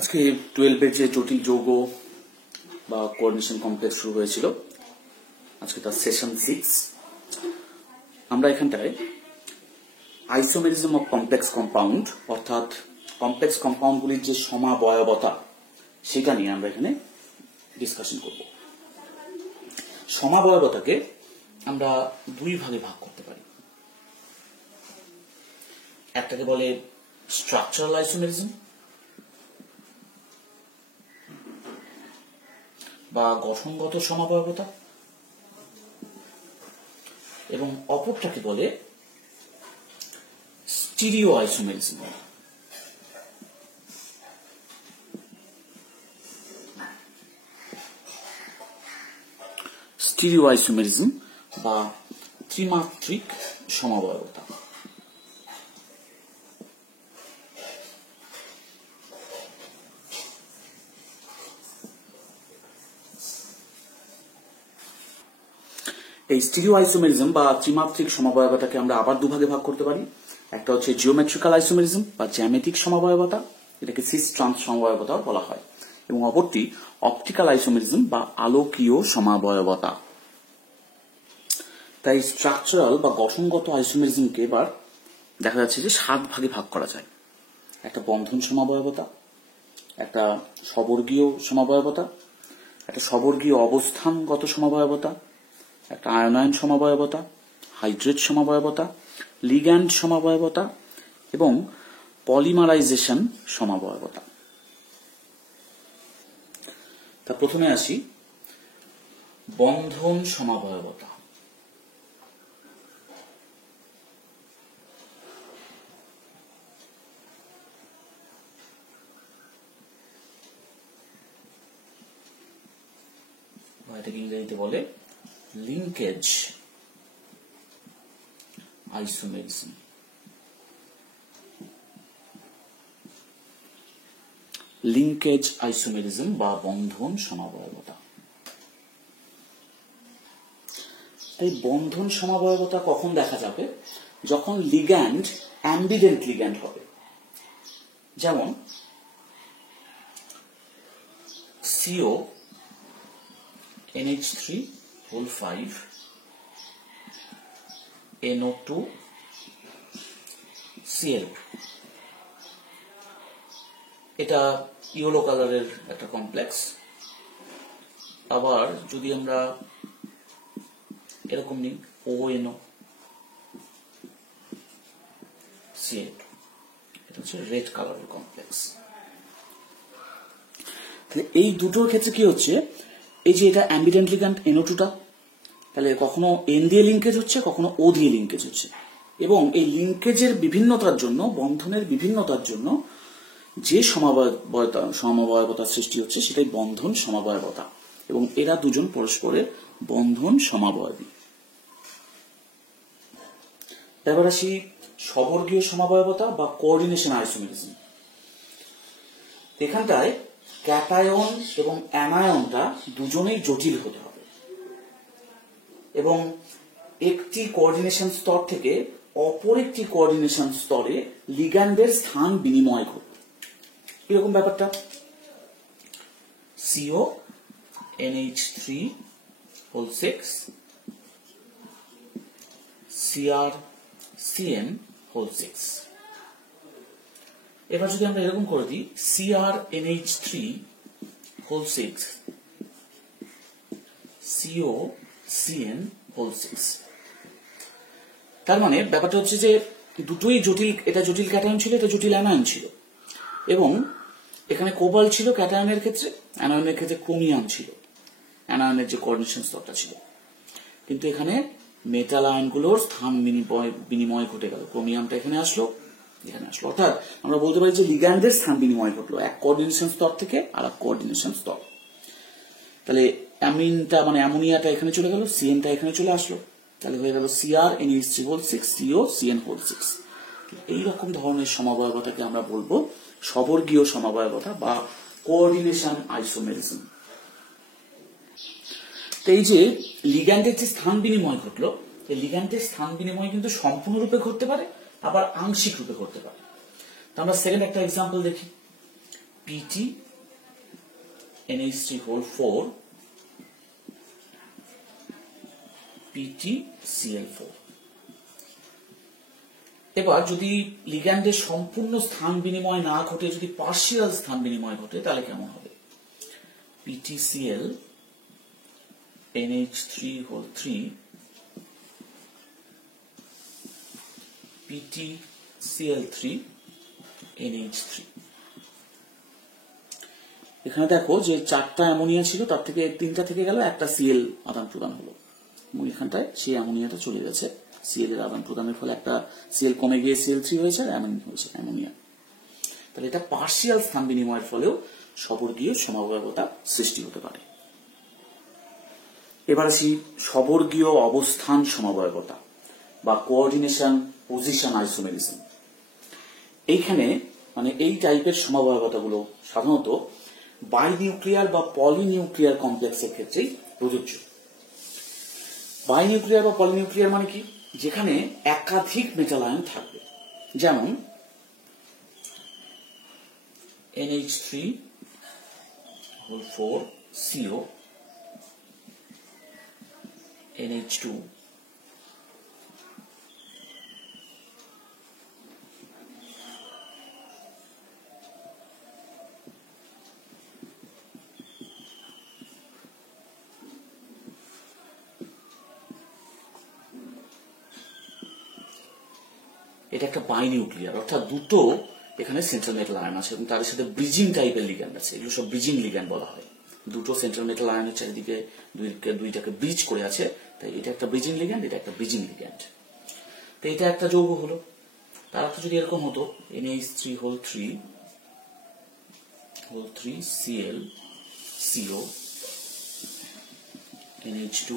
আজকে 12 এর যে জটিল যৌগ বা কোঅর্ডিনেশন কমপ্লেক্স শুরু হয়েছিল, আজকে তার সেশন 6। আমরা এখানটায় আইসোমেরিজম অফ কমপ্লেক্স কম্পাউন্ড অর্থাৎ কমপ্লেক্স কম্পাউন্ডগুলির যে সমাবয়বতা সেটা নিয়ে আমরা এখানে ডিসকাশন করব। সমাবয়বতাকে আমরা দুই ভাগে ভাগ করতে পারি। একটাকে বলে স্ট্রাকচারাল আইসোমেরিজম বা গঠনগত সমাবয়বতা, এবং অপরটাকে বলে স্টিরিও আইসোমেরিজম। স্টিরিও আইসোমেরিজম বা ত্রিমাত্রিক সমাবয়বতা। এই স্টিরিও আইসোমেরিজম বা ত্রিমাত্রিক সমাবয়বতাকে আমরা আবার দুভাগে ভাগ করতে পারি। একটা হচ্ছে জিওমেট্রিক্যাল আইসোমেরিজম বা জ্যামিতিক সমাবয়বতা, এটাকে সিস ট্রান্স সমাবয়বতা বলা হয়, এবং অপরটি অপটিক্যাল আইসোমেরিজম বা আলোকীয় সমাবয়বতা। তাই স্ট্রাকচারাল বা গঠনগত আইসোমেরিজমকে এবার দেখা যাচ্ছে যে 7 ভাগে ভাগ করা যায়। একটা বন্ধন সমাবয়বতা, একটা সবর্গীয় সমাবয়বতা, একটা সবর্গীয় অবস্থানগত সমাবয়বতা, একটা আয়নায়ন সমাবয়বতা, হাইড্রেট সমাবয়বতা, লিগ্যান্ড সমাবয়বতা এবং পলিমারাইজেশন সমাবয়বতা। তা প্রথমে আসি বন্ধন সমাবয়বতা। এটাকে ইংরেজিতে বলে লিঙ্কেজ আইসোমেরিজম। লিঙ্কেজ আইসোমেরিজম বা বন্ধন সমাবয়বতা। এই বন্ধন সমাবয়বতা কখন দেখা যাবে? যখন লিগ্যান্ড অ্যাম্বিডেন্ট লিগ্যান্ড হবে। যেমন CO NH3 whole 5 NO2 Cl। এটা ইয়েলো কালারের একটা কমপ্লেক্স। আবার যদি আমরা এরকম নিই ONO Cl, এটা হচ্ছে রেড কালারের কমপ্লেক্স। তাহলে এই দুটোর ক্ষেত্রে কি হচ্ছে, এই যে এটা অ্যাম্বিডেন্ট লিগ্যান্ড NO2 টা, তাহলে কখনো N দিয়ে লিঙ্কেজ হচ্ছে, কখনো O দিয়ে লিঙ্কেজ হচ্ছে, এবং এই লিঙ্কেজের বিভিন্নতার জন্য, বন্ধনের বিভিন্নতার জন্য যে সমাবয়বতা সৃষ্টি হচ্ছে সেটাই বন্ধন সমাবয়বতা, এবং এরা দুজন পরস্পরের বন্ধন সমাবয়বী। এবার আসি সবর্গীয় সমাবয়বতা বা কোঅর্ডিনেশন আইসোমেরিজম। এখানটায় ক্যাটায়ন এবং অ্যানায়নটা দুজনেই জটিল হতে হবে, এবং একটি কোঅর্ডিনেশন স্তর থেকে অপর একটি কোঅর্ডিনেশন স্তরে লিগ্যান্ডের স্থান বিনিময় ঘটবে। এরকম ব্যাপারটা CO NH3 whole 6 CR CN whole 6। এবার যদি আমরা এরকম করে দিই CR NH3 whole 6 CO CN whole 6, তার মানে ব্যাপারটা হচ্ছে যে দুটোই জটিল। এটা জটিল ক্যাটায়ন ছিল, এটা জটিল অ্যানায়ন ছিল, এবং এখানে কোবাল ছিল ক্যাটায়নের ক্ষেত্রে, অ্যানায়নের ক্ষেত্রে ক্রোমিয়াম ছিল, অ্যানায়নের যে কোঅর্ডিনেশন স্তরটা ছিল। কিন্তু এখানে মেটাল আয়নগুলোর স্থান বিনিময় ঘটে গেল। ক্রোমিয়ামটা এখানে আসলো, এখানে আসলো, অর্থাৎ আমরা বলতে পারি যে লিগ্যান্ডের স্থান বিনিময় ঘটলো এক কোঅর্ডিনেশন স্তর থেকে আর এক কোঅর্ডিনেশন স্তর। তাহলে অ্যামিনটা মানে অ্যামোনিয়াটা এখানে চলে গেল, সিএনটা এখানে চলে আসলো, তাহলে হয়ে গেল CR NH3 whole 6 CO CN whole 6। এইরকম ধরনের সমাবয়বতাকে আমরা বলবো সবর্গীয় সমাবয়বতা বা কোঅর্ডিনেশন আইসোমেরিজম। তো এই যে লিগ্যান্ডের যে স্থান বিনিময় ঘটলো, এই লিগ্যান্ডের স্থান বিনিময় কিন্তু সম্পূর্ণরূপে ঘটতে পারে, আবার আংশিক রূপে ঘটতে পারে। আমরা সেকেন্ড একটা এক্সাম্পল দেখি। P PT NH3 whole 4 PtCl4। এবার যদি লিগ্যান্ডের সম্পূর্ণ স্থান বিনিময় না ঘটে, যদি পার্শিয়াল স্থান বিনিময় ঘটে, তাহলে কেমন হবে? PtCl NH3 whole 3 PtCl3 NH3। এখানে দেখো যে 4টা অ্যামোনিয়া ছিল, তার থেকে 3টা থেকে গেল, একটা Cl আদান প্রদান হলো এবং এখানটায় সেই অ্যামোনিয়াটা চলে গেছে। Cl এর আদান প্রদানের ফলে একটা Cl কমে গিয়ে Cl3 হয়েছে আর অ্যামোনিয়া। তাহলে এটা পার্শিয়াল স্থান বিনিময়ের ফলেও সবর্গীয় সমবায়বতা সৃষ্টি হতে পারে। এবার আসি সবর্গীয় অবস্থান সমবায়বতা বা কোঅর্ডিনেশন পজিশন আইসোমেরিজম। এইখানে মানে এই টাইপের সমবায়বতাগুলো সাধারণত বাইনিউক্লিয়ার বা পলিনিউক্লিয়ার কমপ্লেক্সের ক্ষেত্রেই প্রযোজ্য। বাইনিউক্লিয়ার বা পলিনিউক্লিয়ার মানে কি? যেখানে একাধিক মেটাল আয়ন থাকবে, যেমন NH3 whole 4 CO NH2 এটা একটা বাইনিউক্লিয়ার, অর্থাৎ দুটো এখানে সেন্ট্রাল মেটাল আয়ন আছে এবং তাদের সাথে ব্রিজিং টাইপের লিগ্যান্ড আছে। এগুলো সব ব্রিজিং লিগ্যান্ড বলা হয়। দুটো সেন্ট্রাল মেটাল আয়নের চারিদিকে দুইটাকে ব্রিজ করে আছে, তাই এটা একটা ব্রিজিং লিগ্যান্ড, এটা একটা ব্রিজিং লিগ্যান্ড। তো এটা একটা যৌগ হলো। তার অর্থ যদি এরকম হতো NH3 whole 3 Cl CO NH2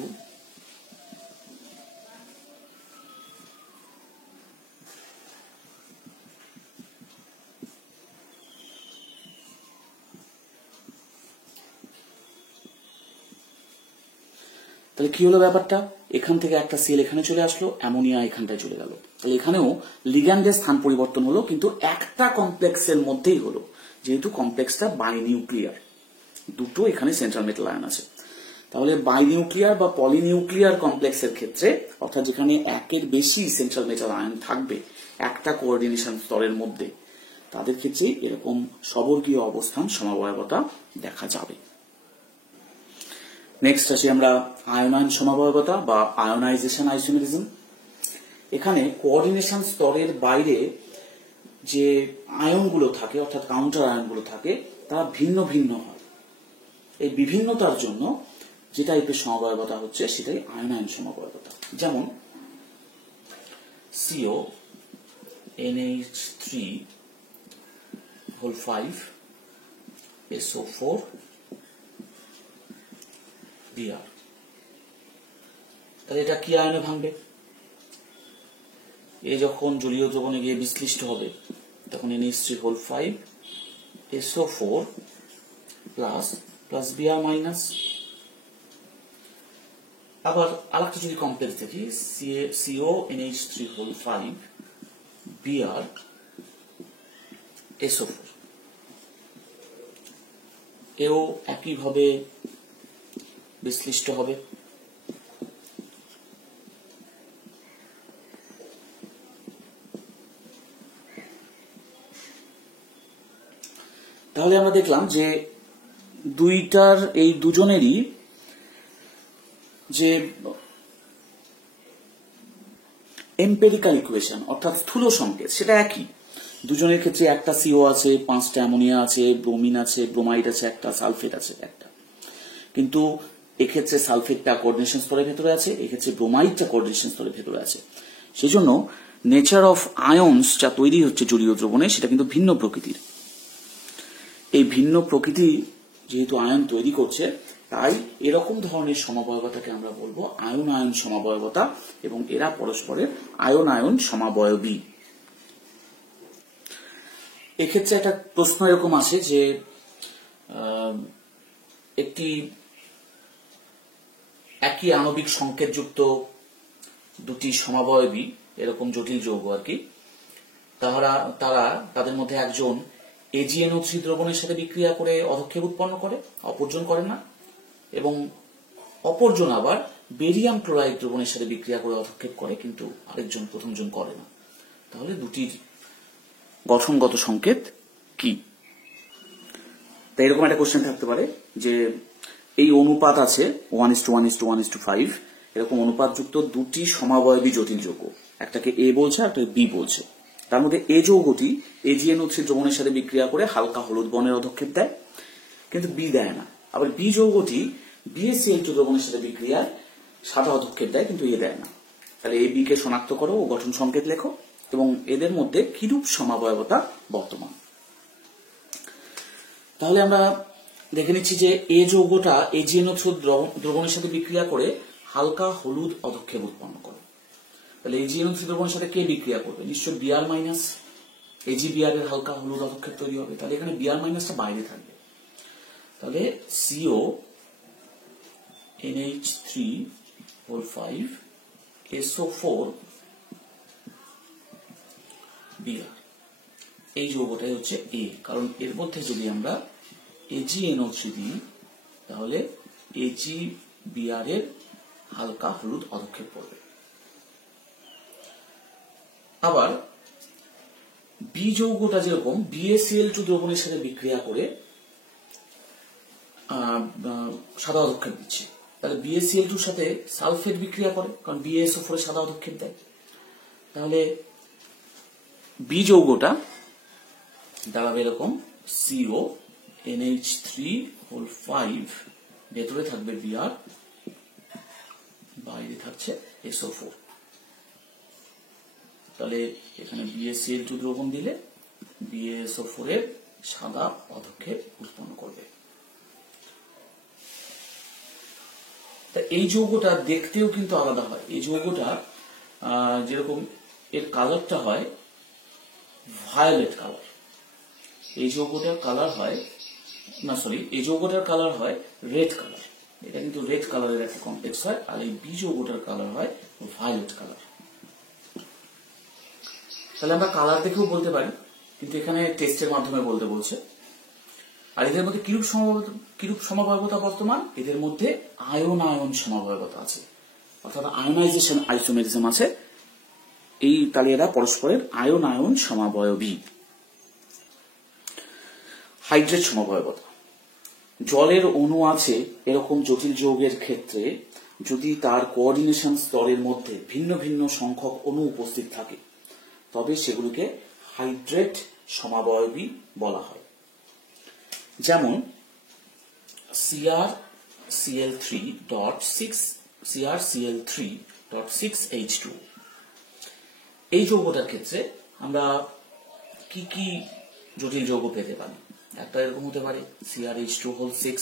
তাহলে কি হলো ব্যাপারটা? এখান থেকে একটা Cl এখানে চলে আসলো, অ্যামোনিয়া এখানটায় চলে গেল। তাহলে এখানেও লিগ্যান্ডের স্থান পরিবর্তন হলো, কিন্তু একটা কমপ্লেক্সের মধ্যেই হলো, যেহেতু কমপ্লেক্সটা বাইনিউক্লিয়ার, দুটো এখানে সেন্ট্রাল মেটাল আয়ন আছে। তাহলে বাইনিউক্লিয়ার বা পলিনিউক্লিয়ার কমপ্লেক্সের ক্ষেত্রে, অর্থাৎ যেখানে একের বেশি সেন্ট্রাল মেটাল আয়ন থাকবে একটা কোঅর্ডিনেশন স্তরের মধ্যে, তাদের ক্ষেত্রে এরকম সবর্গীয় অবস্থান সমবায়বতা দেখা যাবে। নেক্সট আসি আমরা আয়নায়ন সমবায়বতা বা আয়োনাইজেশন আইসোমেরিজম। এখানে কোঅর্ডিনেশন স্তরের বাইরে যে আয়নগুলো থাকে, অর্থাৎ কাউন্টার আয়নগুলো থাকে, তারা ভিন্ন ভিন্ন হয়। এই বিভিন্নতার জন্য যে টাইপের সমবায়বতা হচ্ছে সেটাই আয়নায়ন সমবায়বতা। যেমন CO NH3 whole 5 SO4 Br। তাহলে এটা কি আয়নে ভাঙবে? এ যখন জলীয় দ্রবণে গিয়ে বিশ্লিষ্ট হবে তখন NH3 whole 5 SO4 plus Br minus. আবার আরেকটা যদি কমপ্লেক্স দেখি CO NH3 whole 5 Br SO4, এও একইভাবে বিশ্লিষ্ট হবে। তাহলে আমরা দেখলাম যে দুইটার এই দুজনেরই যে এম্পেরিক্যাল ইকুয়েশন অর্থাৎ স্থূল সংকেত সেটা একই। দুজনের ক্ষেত্রে একটা CO আছে, 5টা অ্যামোনিয়া আছে, ব্রোমিন আছে, ব্রোমাইড আছে একটা, সালফেট আছে একটা। কিন্তু এক্ষেত্রে সালফেটটা কোঅর্ডিনেশন স্তরের ভেতরে আছে, এক্ষেত্রে ব্রোমাইডটা কোঅর্ডিনেশন স্তরের ভেতরে আছে। সেই জন্য নেচার অফ আয়নস যা তৈরি হচ্ছে জলীয় দ্রবণে সেটা কিন্তু ভিন্ন প্রকৃতির। এই ভিন্ন প্রকৃতি যেহেতু আয়ন তৈরি করছে, তাই এরকম ধরনের সমবায়বতাকে আমরা বলবো আয়ন আয়ন সমবায়বতা, এবং এরা পরস্পরের আয়ন আয়ন সমাবয়বী। এক্ষেত্রে একটা প্রশ্ন এরকম আসে যে একটি একই আণবিক সংকেতযুক্ত দুটি সমাবয়বী এরকম জটিল যৌগ আর কি, তাদের মধ্যে একজন AgNO3 দ্রবণের সাথে বিক্রিয়া করে অধক্ষেপ উৎপন্ন করে, অপরজন করে না, এবং অপরজন আবার বেরিয়াম ক্লোরাইড দ্রবণের সাথে বিক্রিয়া করে অধক্ষেপ করে, কিন্তু আরেকজন প্রথমজন করে না। তাহলে দুটির গঠনগত সংকেত কি? তাই এরকম একটা কোশ্চেন থাকতে পারে যে এই অনুপাত আছে 1:1:1:5, এরকম অনুপাতযুক্ত দুটি সমাবয়বী জটিল যৌগ, একটাকে A বলছে আর একটাকে B বলছে। তার মধ্যে A যৌগটি AgNO3 দ্রবণের সাথে বিক্রিয়া করে হালকা হলুদ বর্ণের অধক্ষেপ দেয়, কিন্তু B দেয় না। আবার B যৌগটি BaCl2 দ্রবণের সাথে বিক্রিয়ায় সাদা অধক্ষেপ দেয়, কিন্তু A দেয় না। তাহলে A B কে শনাক্ত করো ও গঠন সংকেত লেখো, এবং এদের মধ্যে কিরূপ সমাবয়বতা বর্তমান। তাহলে আমরা দেখে নিচ্ছি যে A যৌগটা AgNO3 দ্রবণের সাথে বিক্রিয়া করে হালকা হলুদ অধক্ষেপ উৎপন্ন করে। তাহলে AgNO3 দ্রবণের সাথে কে বিক্রিয়া করবে? নিশ্চয় Br মাইনাস, AgBr এর হালকা হলুদ অধক্ষেপ তৈরি হবে। তাহলে এখানে Br মাইনাসটা বাইরে থাকবে। তাহলে CO NH3 SO4 Br, এই যৌগটাই হচ্ছে A, কারণ এর মধ্যে যদি আমরা AgNO3 দিই তাহলে AgBr এর হালকা হলুদ অধক্ষেপ পড়বে। আবার B যৌগটা যেরকম BaCl2 দ্রবণের সাথে বিক্রিয়া করে সাদা অধক্ষেপ দিচ্ছে, তাহলে BaCl2 এর সাথে সালফেট বিক্রিয়া করে, কারণ BaSO4 সাদা অধক্ষেপ দেয়। তাহলে B যৌগটা দাঁড়াবে এরকম CO NH3 ভেতরে থাকবে Br, বাইরে থাকছে SO4। তাহলে এখানে BaCl2 দ্রবণ দিলে BaSO4 এর সাদা অধক্ষেপ উৎপন্ন করবে। তা এই যৌগটা দেখতেও কিন্তু আলাদা হয়। এই যৌগটা যেরকম এর কালারটা হয় ভায়োলেট কালার, এই যৌগটার কালার হয় না, সরি, এই যৌগটার কালার হয় রেড কালার। এটা কিন্তু রেড কালারের একটা কমপ্লেক্স হয়, আর এই B যৌগটার কালার হয় ভায়োলেট কালার। তাহলে আমরা কালার দেখেও বলতে পারি, কিন্তু এখানে টেস্টের মাধ্যমে বলতে বলছে। আর এদের মধ্যে কিরূপ সমাবয়বতা বর্তমান? এদের মধ্যে আয়ন আয়ন সমাবয়বতা আছে, অর্থাৎ আয়নাইজেশন আইসোমেরিজম আছে। এই তাহলে এরা পরস্পরের আয়ন আয়ন সমাবয়বী। হাইড্রেট সমাবয়বতা, জলের অণু আছে এরকম জটিল যৌগের ক্ষেত্রে যদি তার কোঅর্ডিনেশন স্তরের মধ্যে ভিন্ন ভিন্ন সংখ্যক অণু উপস্থিত থাকে তবে সেগুলিকে হাইড্রেট সমাবয়বী বলা হয়। যেমন CrCl3.6H2, এই যৌগটার ক্ষেত্রে আমরা কি কি জটিল যৌগ পেতে পারি? একটা এরকম হতে পারে CrH2(6),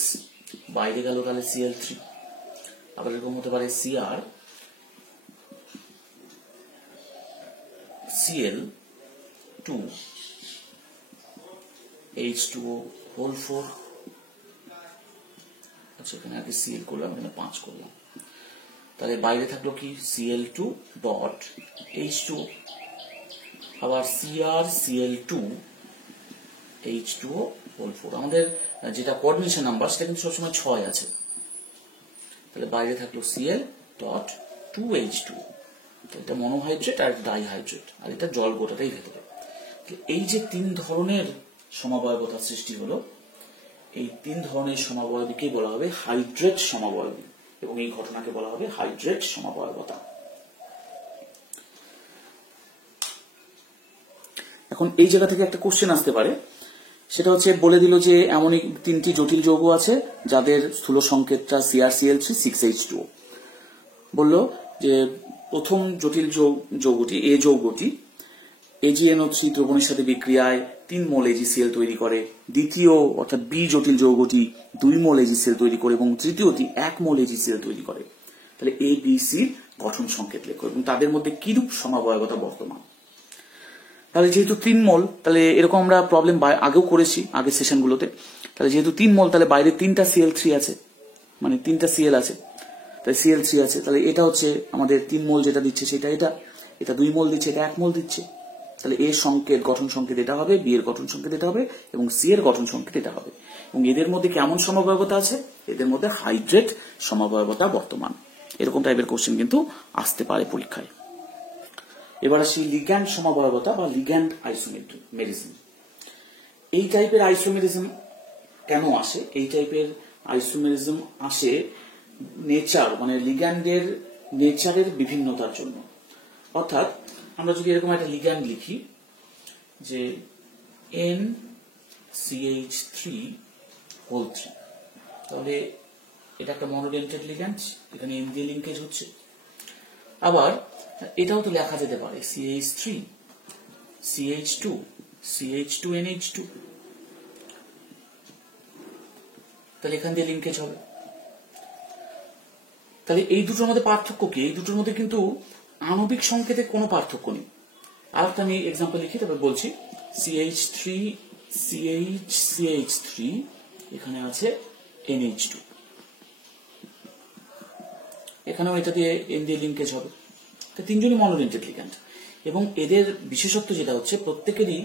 বাইরে গেল তাহলে Cl3। আবার এরকম হতে পারে CrCl2H2O(4), আচ্ছা এখানে আগে Cl করলাম, এখানে 5 করলাম, তাহলে বাইরে থাকলো কি Cl2.H2। আবার CrCl2H2O(4), আমাদের যেটা কোঅর্ডিনেশন নাম্বার সেটা কিন্তু সবসময় 6 আছে। তাহলে বাইরে থাকলো Cl.2H2, এটা মনোহাইড্রেট আর ডাইহাইড্রেট, আর এটা জল গোটাটাই ভেতরে। এই যে 3 ধরনের সমাবয়বতা সৃষ্টি হলো, এই 3 ধরনের সমাবয়বীকে বলা হবে হাইড্রেট সমাবয়বী, এবং এই ঘটনাকে বলা হবে হাইড্রেট সমাবয়বতা। এখন এই জায়গা থেকে একটা কোশ্চেন আসতে পারে, সেটা হচ্ছে বলে দিল যে এমনই 3টি জটিল যৌগ আছে যাদের স্থূল সংকেতটা CrCl3 6H2O। বলল যে প্রথম জটিল যৌগটি A যৌগটি AgNO3 দ্রবণের সাথে বিক্রিয়ায় 3 মোল AgCl তৈরি করে, দ্বিতীয় অর্থাৎ B জটিল যৌগটি 2 মোল AgCl তৈরি করে, এবং তৃতীয়টি 1 মোল AgCl তৈরি করে। তাহলে A B C গঠন সংকেত লেখো, এবং তাদের মধ্যে কিরূপ সমাবয়বতা বর্তমান। তাহলে যেহেতু 3 মোল, তাহলে এরকম আমরা প্রবলেম আগেও করেছি আগের সেশনগুলোতে। তাহলে যেহেতু 3 মোল, তাহলে বাইরে 3টা Cl3 আছে, মানে 3টা Cl আছে, তাহলে Cl3 আছে। তাহলে এটা হচ্ছে আমাদের 3 মোল যেটা দিচ্ছে সেটা এটা 2 মোল দিচ্ছে, এটা 1 মোল দিচ্ছে। তাহলে এ সংকেত গঠন সংকেত এটা হবে, বি এর গঠন সংকেত এটা হবে এবং সি এর গঠন সংকেত এটা হবে। এবং এদের মধ্যে কেমন সমবায়বতা আছে? এদের মধ্যে হাইড্রেট সমবায়বতা বর্তমান। এরকম টাইপের কোশ্চেন কিন্তু আসতে পারে পরীক্ষায়। এবার আসি লিগ্যান্ড সমবায়বতা বা লিগ্যান্ড আইসোমেরিজম। এই টাইপের আইসোমেরিজম কেন আসে? এই টাইপের আইসোমেরিজম আসে নেচার মানে লিগ্যান্ডের নেচারের বিভিন্নতার জন্য। অর্থাৎ আমরা যদি এরকম একটা লিগ্যান্ড লিখি যে NCH3 তাহলে এটা একটা মনোডেন্টেড লিগ্যান্ড, এখানে N দিয়ে লিঙ্কেজ হচ্ছে। আবার এটাও তো লেখা যেতে পারে CH3 CH2 CH2NH2, তাহলে এখান দিয়ে লিঙ্কেজ হবে। তাহলে এই দুটোর মধ্যে পার্থক্য কি? এই দুটোর মধ্যে কিন্তু আণবিক সংকেতে কোনো পার্থক্য নেই। আর একটা আমি এক্সাম্পল লিখি তারপর বলছি। CH3 এখানে আছে NH2, এখানেও এটা দিয়ে N দিয়ে লিঙ্কেজ হবে। তিনজনই মনোডেন্টেড লিগ্যান্ড এবং এদের বিশেষত্ব যেটা হচ্ছে প্রত্যেকেরই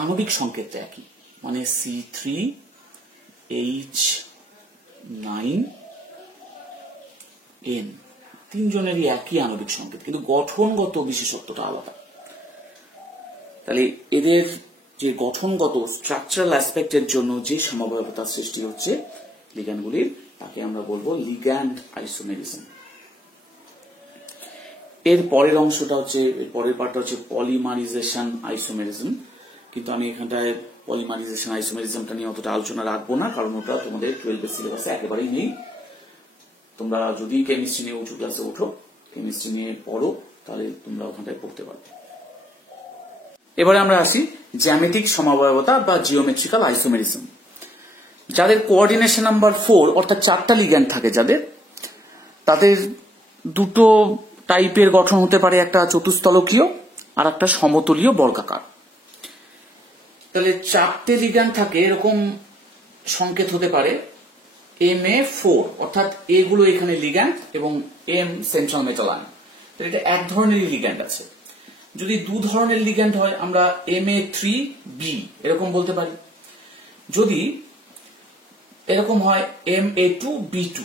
আণবিক সংকেতটা একই, মানে C3H9N, তিনজনেরই একই আণবিক সংকেত, কিন্তু গঠনগত বিশেষত্বটা আলাদা। তাহলে এদের যে গঠনগত স্ট্রাকচারাল অ্যাসপেক্টের জন্য যে সমবায়বতার সৃষ্টি হচ্ছে লিগ্যান্ডগুলির, তাকে আমরা বলবো লিগ্যান্ড আইসোমেরিজম। এর পরের অংশটা হচ্ছে, এর পরের পার্টটা হচ্ছে পলিমারাইজেশন আইসোমেরিজম। কিন্তু আমি এখানটায় পলিমারাইজেশন আইসোমেরিজমটা নিয়ে অতটা আলোচনা রাখবো না, কারণ ওটা তোমাদের 12 এর সিলেবাসে একেবারেই নেই। তোমরা যদি কেমিস্ট্রি নিয়ে উঁচু ক্লাসে ওঠো, কেমিস্ট্রি নিয়ে পড়ো, তাহলে তোমরা ওখানটায় পড়তে পারবে। এবারে আমরা আসি জ্যামিতিক সমবায়বতা বা জিওমেট্রিক্যাল আইসোমেরিজম। যাদের কোঅর্ডিনেশন নাম্বার 4 অর্থাৎ 4টা লিগ্যান্ড থাকে যাদের, তাদের দুটো টাইপের গঠন হতে পারে, একটা চতুস্তলকীয় আর একটা সমতলীয় বর্গাকার। তাহলে 4টে লিগ্যান্ড থাকে, এরকম সংকেত হতে পারে MA4, অর্থাৎ এগুলো এখানে লিগ্যান্ড এবং M সেন্ট্রাল মেটাল আয়ন। এটা এক ধরনেরই লিগ্যান্ড আছে। যদি দু ধরনের লিগ্যান্ড হয় আমরা MA3B এরকম বলতে পারি। যদি এরকম হয় MA2B2,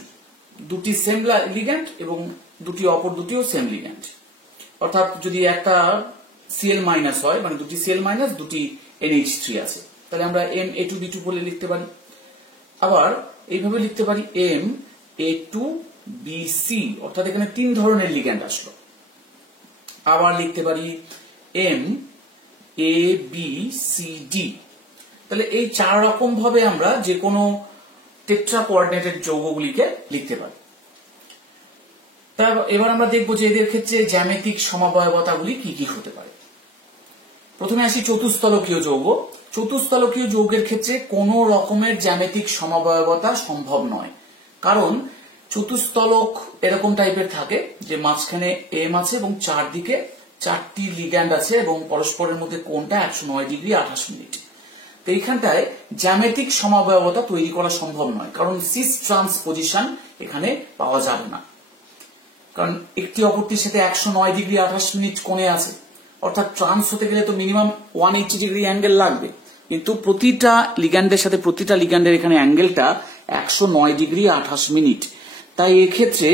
দুটি সেম লিগ্যান্ড এবং দুটি অপর দুটিও সেম লিগ্যান্ড। অর্থাৎ যদি একটা Cl- হয়, মানে দুটি Cl- দুটি NH3 আছে, তাহলে আমরা MA2B2 বলে লিখতে পারি। আবার এইভাবে লিখতে পারি MA2BC, অর্থাৎ এখানে 3 ধরনের লিগ্যান্ড আসলো। আবার লিখতে পারি MABCD। তাহলে এই 4 রকম ভাবে আমরা যে কোনো টেট্রা কোঅর্ডিনেটেড যৌগগুলিকে লিখতে পারি। এবার আমরা দেখব যে এদের ক্ষেত্রে জ্যামিতিক সমবায়বতাগুলি কি কি হতে পারে। প্রথমে আসি চতুস্তলকীয় যৌগ। চতুস্তলকীয় যৌগের ক্ষেত্রে কোন রকমের জ্যামিতিক সমবায়বতা সম্ভব নয়, কারণ চতুস্তলক এরকম টাইপের থাকে যে মাঝখানে M আছে এবং চারদিকে 4টি লিগ্যান্ড আছে এবং পরস্পরের মধ্যে কোণটা 109 ডিগ্রি 28 মিনিট। তো এইখানটায় জ্যামিতিক সমবায়বতা তৈরি করা সম্ভব নয়, কারণ সিস ট্রান্সপোজিশন এখানে পাওয়া যাবে না, কারণ একটি অপরটির সাথে 109 ডিগ্রি 28 মিনিট কোণে আছে। অর্থাৎ ট্রান্স হতে গেলে তো মিনিমাম 180 ডিগ্রি অ্যাঙ্গেল লাগবে, কিন্তু প্রতিটা লিগ্যান্ডের সাথে প্রতিটা লিগ্যান্ডের এখানে অ্যাঙ্গেলটা 109 ডিগ্রি 28 মিনিট। তাই এক্ষেত্রে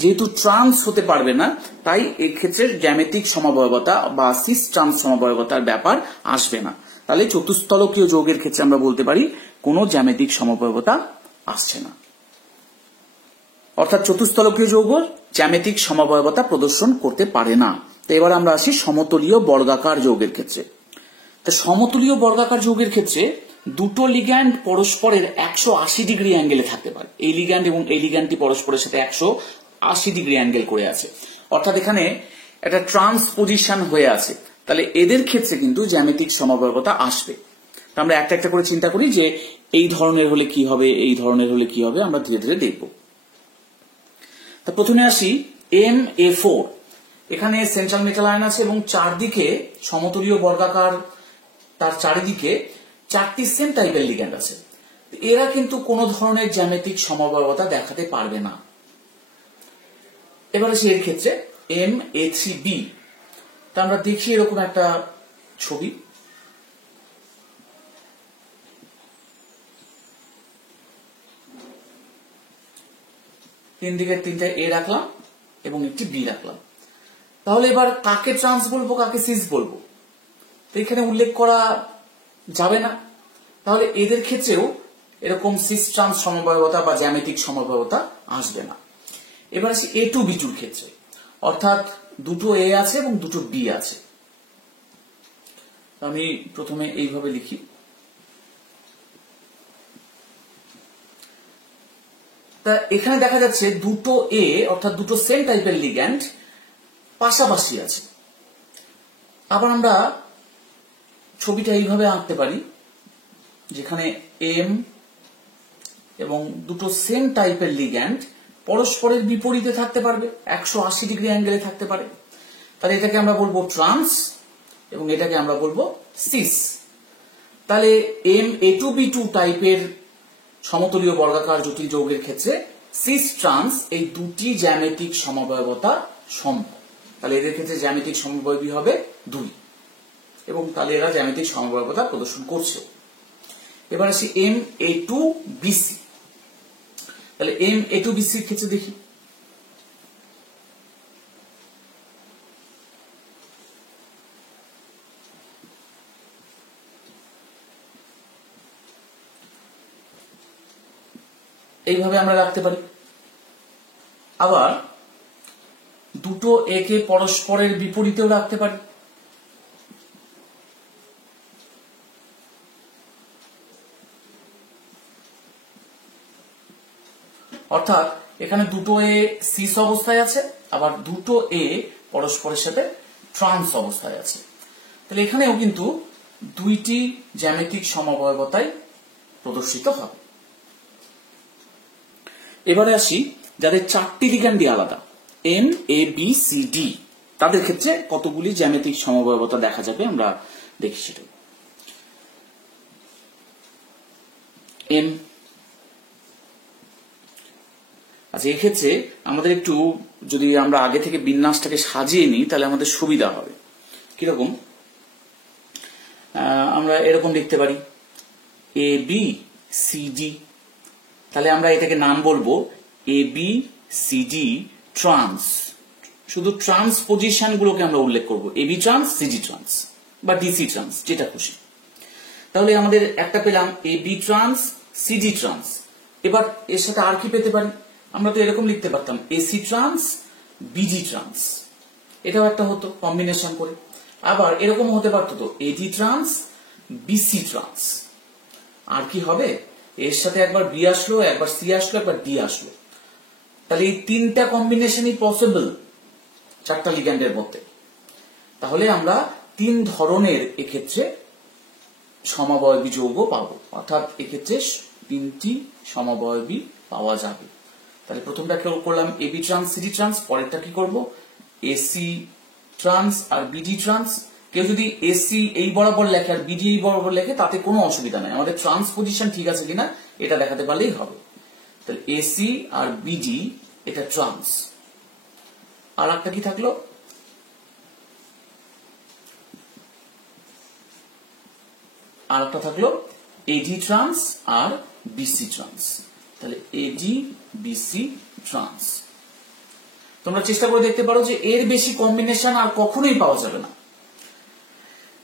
যেহেতু ট্রান্স হতে পারবে না, তাই এক্ষেত্রে জ্যামিতিক সমবায়বতা বা সিস ট্রান্স সমবায়বতার ব্যাপার আসবে না। তাহলে চতুস্তলকীয় যৌগের ক্ষেত্রে আমরা বলতে পারি কোনো জ্যামিতিক সমবায়বতা আসছে না, অর্থাৎ চতুস্তলকীয় যৌগ জ্যামিতিক সমবায়বতা প্রদর্শন করতে পারে না। তো এবার আমরা আসি সমতলীয় বর্গাকার যৌগের ক্ষেত্রে। তো সমতলীয় বর্গাকার যৌগের ক্ষেত্রে দুটো লিগ্যান্ড পরস্পরের 180 ডিগ্রি অ্যাঙ্গেলে থাকতে পারে। এই লিগ্যান্ড এবং এই লিগ্যান্ডটি পরস্পরের সাথে 180 ডিগ্রি অ্যাঙ্গেল করে আছে, অর্থাৎ এখানে একটা ট্রান্সপোজিশন হয়ে আছে। তাহলে এদের ক্ষেত্রে কিন্তু জ্যামিতিক সমবায়বতা আসবে। আমরা একটা একটা করে চিন্তা করি যে এই ধরনের হলে কি হবে, এই ধরনের হলে কি হবে, আমরা ধীরে ধীরে দেখব। তা প্রথমে আসি MA4। এখানে সেন্ট্রাল মেটাল আয়ন আছে এবং চারদিকে সমতলীয় বর্গাকার, তার চারিদিকে 4টি সেম টাইপের লিগ্যান্ড আছে। এরা কিন্তু কোন ধরনের জ্যামিতিক সমবায়বতা দেখাতে পারবে না। এবার আসি এর ক্ষেত্রে MA3B। তা আমরা দেখি এরকম একটা ছবি। তিন দিকের তিনটা এ রাখলাম এবং একটি বি রাখলাম। তাহলে এবার কাকে ট্রান্স বলবো, কাকে সিস বলবো, তো এখানে উল্লেখ করা যাবে না। তাহলে এদের ক্ষেত্রেও এরকম সিস ট্রান্স সমবায়বতা বা জ্যামিতিক সমবায়বতা আসবে না। এবার আসি এ টু বি টুর ক্ষেত্রে, অর্থাৎ দুটো এ আছে এবং দুটো বি আছে। আমি প্রথমে এইভাবে লিখি, তা এখানে দেখা যাচ্ছে দুটো এ অর্থাৎ দুটো সেম টাইপের লিগ্যান্ড পাশাপাশি আছে। আবার আমরা ছবিটা এইভাবে আঁকতে পারি, যেখানে এম এবং দুটো সেম টাইপের লিগ্যান্ড পরস্পরের বিপরীতে থাকতে পারবে, 180 ডিগ্রি অ্যাঙ্গেলে থাকতে পারে। তাহলে এটাকে আমরা বলবো ট্রান্স এবং এটাকে আমরা বলবো সিস। তাহলে M A two B two টাইপের সমতলীয় বর্গাকার জটিল যৌগের ক্ষেত্রে সিস ট্রান্স এই দুটি জ্যামিতিক সমবায়বতা সম্ভব। তাহলে এদের ক্ষেত্রে জ্যামিতিক সমবায়বী হবে 2 এবং তাহলে এরা জ্যামিতিক সমবায়বতা প্রদর্শন করছে। এবার আসি এম এ টু বিসি। তাহলে এম এ টু বিসির ক্ষেত্রে দেখি, এইভাবে আমরা রাখতে পারি। আবার দুটো একে পরস্পরের বিপরীতেও রাখতে পারি। অর্থাৎ এখানে দুটো এ সিস অবস্থায় আছে, আবার দুটো এ পরস্পরের সাথে ট্রান্স অবস্থায় আছে। তাহলে এখানেও কিন্তু দুইটি জ্যামিতিক সমবায়বতায় প্রদর্শিত হবে। এবারে আসি যাদের চারটি লিগ্যান্ডই আলাদা, M A B C D, তাদের ক্ষেত্রে কতগুলি জ্যামিতিক সমবায়বতা দেখা যাবে আমরা দেখি সেটা। এম, আচ্ছা এক্ষেত্রে আমাদের একটু যদি আমরা আগে থেকে বিন্যাসটাকে সাজিয়ে নিই তাহলে আমাদের সুবিধা হবে। কিরকম, আমরা এরকম লিখতে পারি এ বি সি ডি। তাহলে আমরা এটাকে নাম বলবো A B C D trans. শুধু ট্রান্স পজিশন গুলোকে আমরা উল্লেখ করবো, A B trans, CD trans বা ডিসি ট্রান্স, যেটা খুশি। তাহলে আমাদের একটা পেলাম A B trans, CD trans. এবার এর সাথে আর কি পেতে পারি, আমরা তো এরকম লিখতে পারতাম এসি ট্রান্স, বিডি ট্রান্স, এটাও একটা হতো কম্বিনেশন করে। আবার এরকম হতে পারতো তো এডি ট্রান্স, বিসি ট্রান্স। আর কি হবে, এর সাথে একবার বি আসলো, একবার সি আসলো, একবার ডি আসলো। তাহলে এই তিনটা কম্বিনেশনই পসিবল চারটা লিগ্যান্ডের মধ্যে। তাহলে আমরা তিন ধরনের এক্ষেত্রে সমবায়বী যৌগ পাবো, অর্থাৎ এক্ষেত্রে তিনটি সমবায়বী পাওয়া যাবে। তাহলে প্রথমটা করলাম এবি ট্রান্স, সিডি ট্রান্স। পরেরটা কি করব, এসি ট্রান্স আর বিডি ট্রান্স। কেউ যদি এসি এই বরাবর লেখে আর বিডি এই বরাবর লেখে তাতে কোনো অসুবিধা নাই, আমাদের ট্রান্সপোজিশন ঠিক আছে কিনা এটা দেখাতে পারলেই হবে। তাহলে এসি আর বিডি এটা ট্রান্স। আর একটা কি থাকলো, আর একটা থাকলো এডি ট্রান্স আর বিসি ট্রান্স। তাহলে এডি বিসি ট্রান্স। তোমরা চেষ্টা করে দেখতে পারো যে এর বেশি কম্বিনেশন আর কখনোই পাওয়া যাবে না।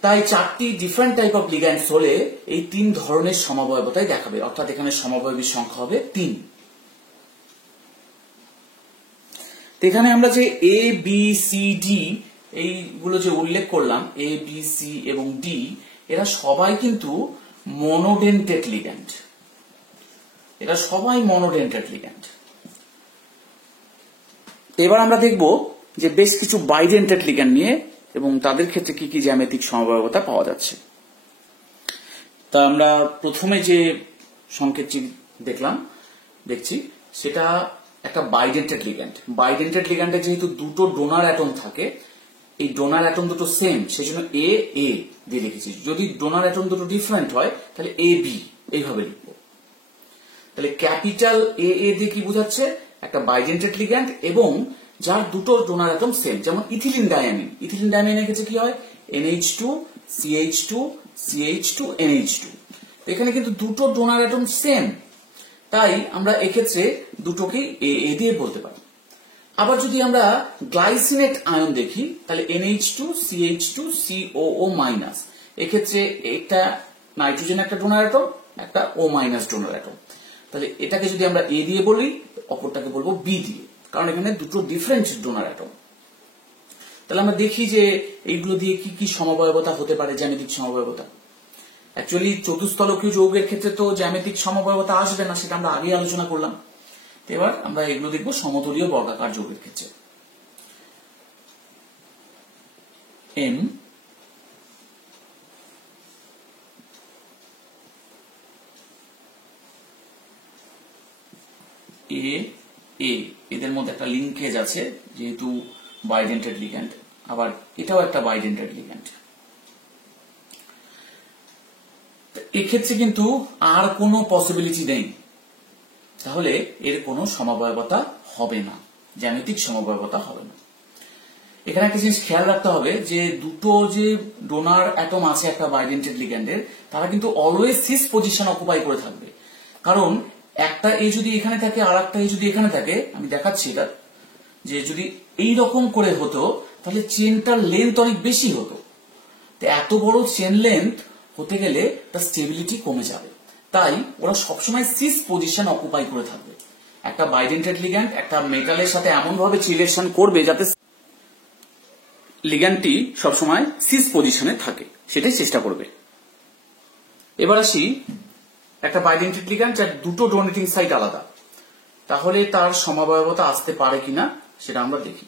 তাই চারটি ডিফারেন্ট টাইপ অফ লিগ্যান্ডস হলে এই তিন ধরনের সমবায়বতাই দেখাবে, অর্থাৎ এখানে সমবায়বীর সংখ্যা হবে 3। এখানে আমরা যে এ বি সি ডি এইগুলো যে উল্লেখ করলাম, এ বি সি এবং ডি, এরা সবাই কিন্তু মনোডেন্টেড লিগ্যান্ড। এরা সবাই মনোডেন্টেড লিগ্যান্ড। এবার আমরা দেখব যে বেশ কিছু বাইডেন্টেড লিগ্যান্ড নিয়ে এবং তাদের ক্ষেত্রে কি কি জ্যামিতিক সমবায়বতা পাওয়া যাচ্ছে। তা আমরা প্রথমে যে সংকেতটি দেখছি সেটা একটা বাইডেন্টেড লিগ্যান্ড। বাইডেন্টেড লিগ্যান্ডে যেহেতু দুটো ডোনার অ্যাটম থাকে, এই ডোনার অ্যাটম দুটো সেম, সেই জন্য এ এ দিয়ে লিখেছি। যদি ডোনার অ্যাটম দুটো ডিফারেন্ট হয় তাহলে এ বি এইভাবে লিখব। তাহলে ক্যাপিটাল এ এ দিয়ে কি বোঝাচ্ছে, একটা বাইডেন্টেড লিগ্যান্ড এবং যার দুটো ডোনার অ্যাটম সেম, যেমন ইথিলিন ডায়ামিন। ইথিলিন ডায়ামিনের ক্ষেত্রে কি হয়, NH2 CH2 CH2 NH2। এখানে কিন্তু দুটো ডোনার অ্যাটম সেম, তাই আমরা এক্ষেত্রে দুটোকে এ দিয়ে বলতে পারি। আবার যদি আমরা গ্লাইসিনেট আয়ন দেখি তাহলে NH2 CH2 COO মাইনাস, এক্ষেত্রে এটা নাইট্রোজেন একটা ডোনার অ্যাটম, একটা O মাইনাস ডোনার অ্যাটম। তাহলে এটাকে যদি আমরা এ দিয়ে বলি, অপরটাকে বলবো বি দিয়ে, কারণ এখানে দুটো ডিফারেন্ট ডোনার অ্যাটম। তাহলে আমরা দেখি যে এইগুলো দিয়ে কি কি সমবায়বতা হতে পারে, জ্যামিতিক সমবায়বতা। অ্যাকচুয়ালি চতুস্তলকীয় যৌগের ক্ষেত্রে তো জ্যামিতিক সমবায়বতা আসবে না, সেটা আমরা আগে আলোচনা করলাম। এবার আমরা এগুলো দেখব সমতলীয় বর্গাকার যৌগের ক্ষেত্রে। এম এ এ এদের মধ্যে একটা লিঙ্কেজ আছে, যেহেতু বাইডেন্টেড লিগ্যান্ড, আবার এটাও একটা বাইডেন্টেড লিগ্যান্ড। এক্ষেত্রে কিন্তু আর কোনো পসিবিলিটি নেই, তাহলে এর কোনো সমবায়বতা হবে না, জ্যামিতিক সমবায়বতা হবে না। এখানে একটা জিনিস খেয়াল রাখতে হবে যে দুটো যে ডোনার অ্যাটম আছে একটা বাইডেন্টেড লিগ্যান্ডের, তারা কিন্তু অলওয়েজ সিস পজিশন অকুপাই করে থাকবে। কারণ একটা এ যদি এখানে থাকে আর একটা এ যদি এখানে থাকে, আমি দেখাচ্ছি এটা, যে যদি এই রকম করে হতো তাহলে চেনটার লেন্থ অনেক বেশি হতো। তো এত বড় চেন লেন্থ হতে গেলে তার স্টেবিলিটি কমে যাবে, তাই ওরা সবসময় সিস পজিশন অকুপাই করে থাকবে। একটা বাইডেন্টেড লিগ্যান্ড একটা মেটালের সাথে এমন ভাবে রিলেশন করবে যাতে লিগ্যান্ডটি সবসময় সিস পজিশনে থাকে, সেটাই চেষ্টা করবে। এবার আসি একটা বাইডেন্টেড লিগ্যান্ড যার দুটো ডোনেটিং সাইট আলাদা, তাহলে তার সমবায়বতা আসতে পারে কিনা সেটা আমরা দেখি।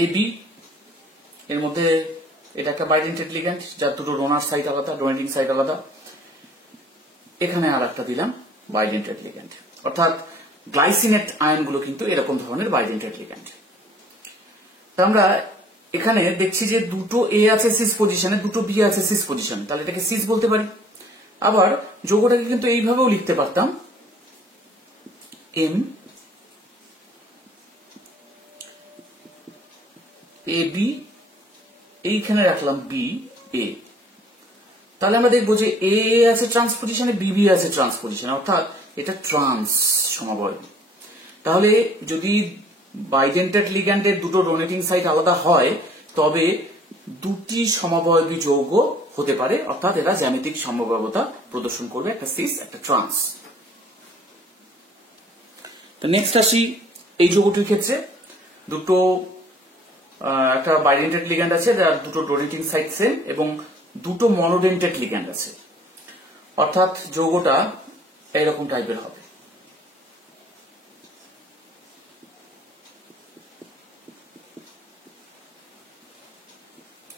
AB এর মধ্যে এটা একটা বাইডেন্টেড লিগ্যান্ড যার দুটো ডোনার সাইট আলাদা, ডোনেটিং সাইট আলাদা। এখানে আর একটা দিলাম বাইডেন্টেড লিগ্যান্ড, অর্থাৎ গ্লাইসিনেট আয়নগুলো কিন্তু এরকম ধরনের বাইডেন্টেড লিগ্যান্ড। তা আমরা এখানে দেখছি যে দুটো এ আছে সিস পজিশনে, দুটো বি আছে সিস পজিশনে, তাহলে এটাকে সিস বলতে পারি। আবার যৌগটাকে কিন্তু এইভাবেও লিখতে পারতাম, এম এ বি, এইখানে রাখলাম বি এ। তাহলে আমরা দেখবো যে এ আছে ট্রান্স পজিশনে, বি আছে ট্রান্স পজিশনে, অর্থাৎ এটা ট্রান্স সমবায়। তাহলে যদি বাইডেন্টেড লিগ্যান্ডের দুটো ডোনেটিং সাইট আলাদা হয়, তবে দুটি সমবায়বী যৌগ হতে পারে, অর্থাৎ এরা জ্যামিতিক সমবায়বতা প্রদর্শন করবে, একটা সিস একটা ট্রান্স। তো নেক্সট আসি এই যৌগটির ক্ষেত্রে। দুটো একটা বাইডেন্টেড লিগ্যান্ড আছে যার দুটো ডোনেটিং সাইট সেম এবং দুটো মনোডেন্টেড লিগ্যান্ড আছে, অর্থাৎ যৌগটা এইরকম টাইপের হবে।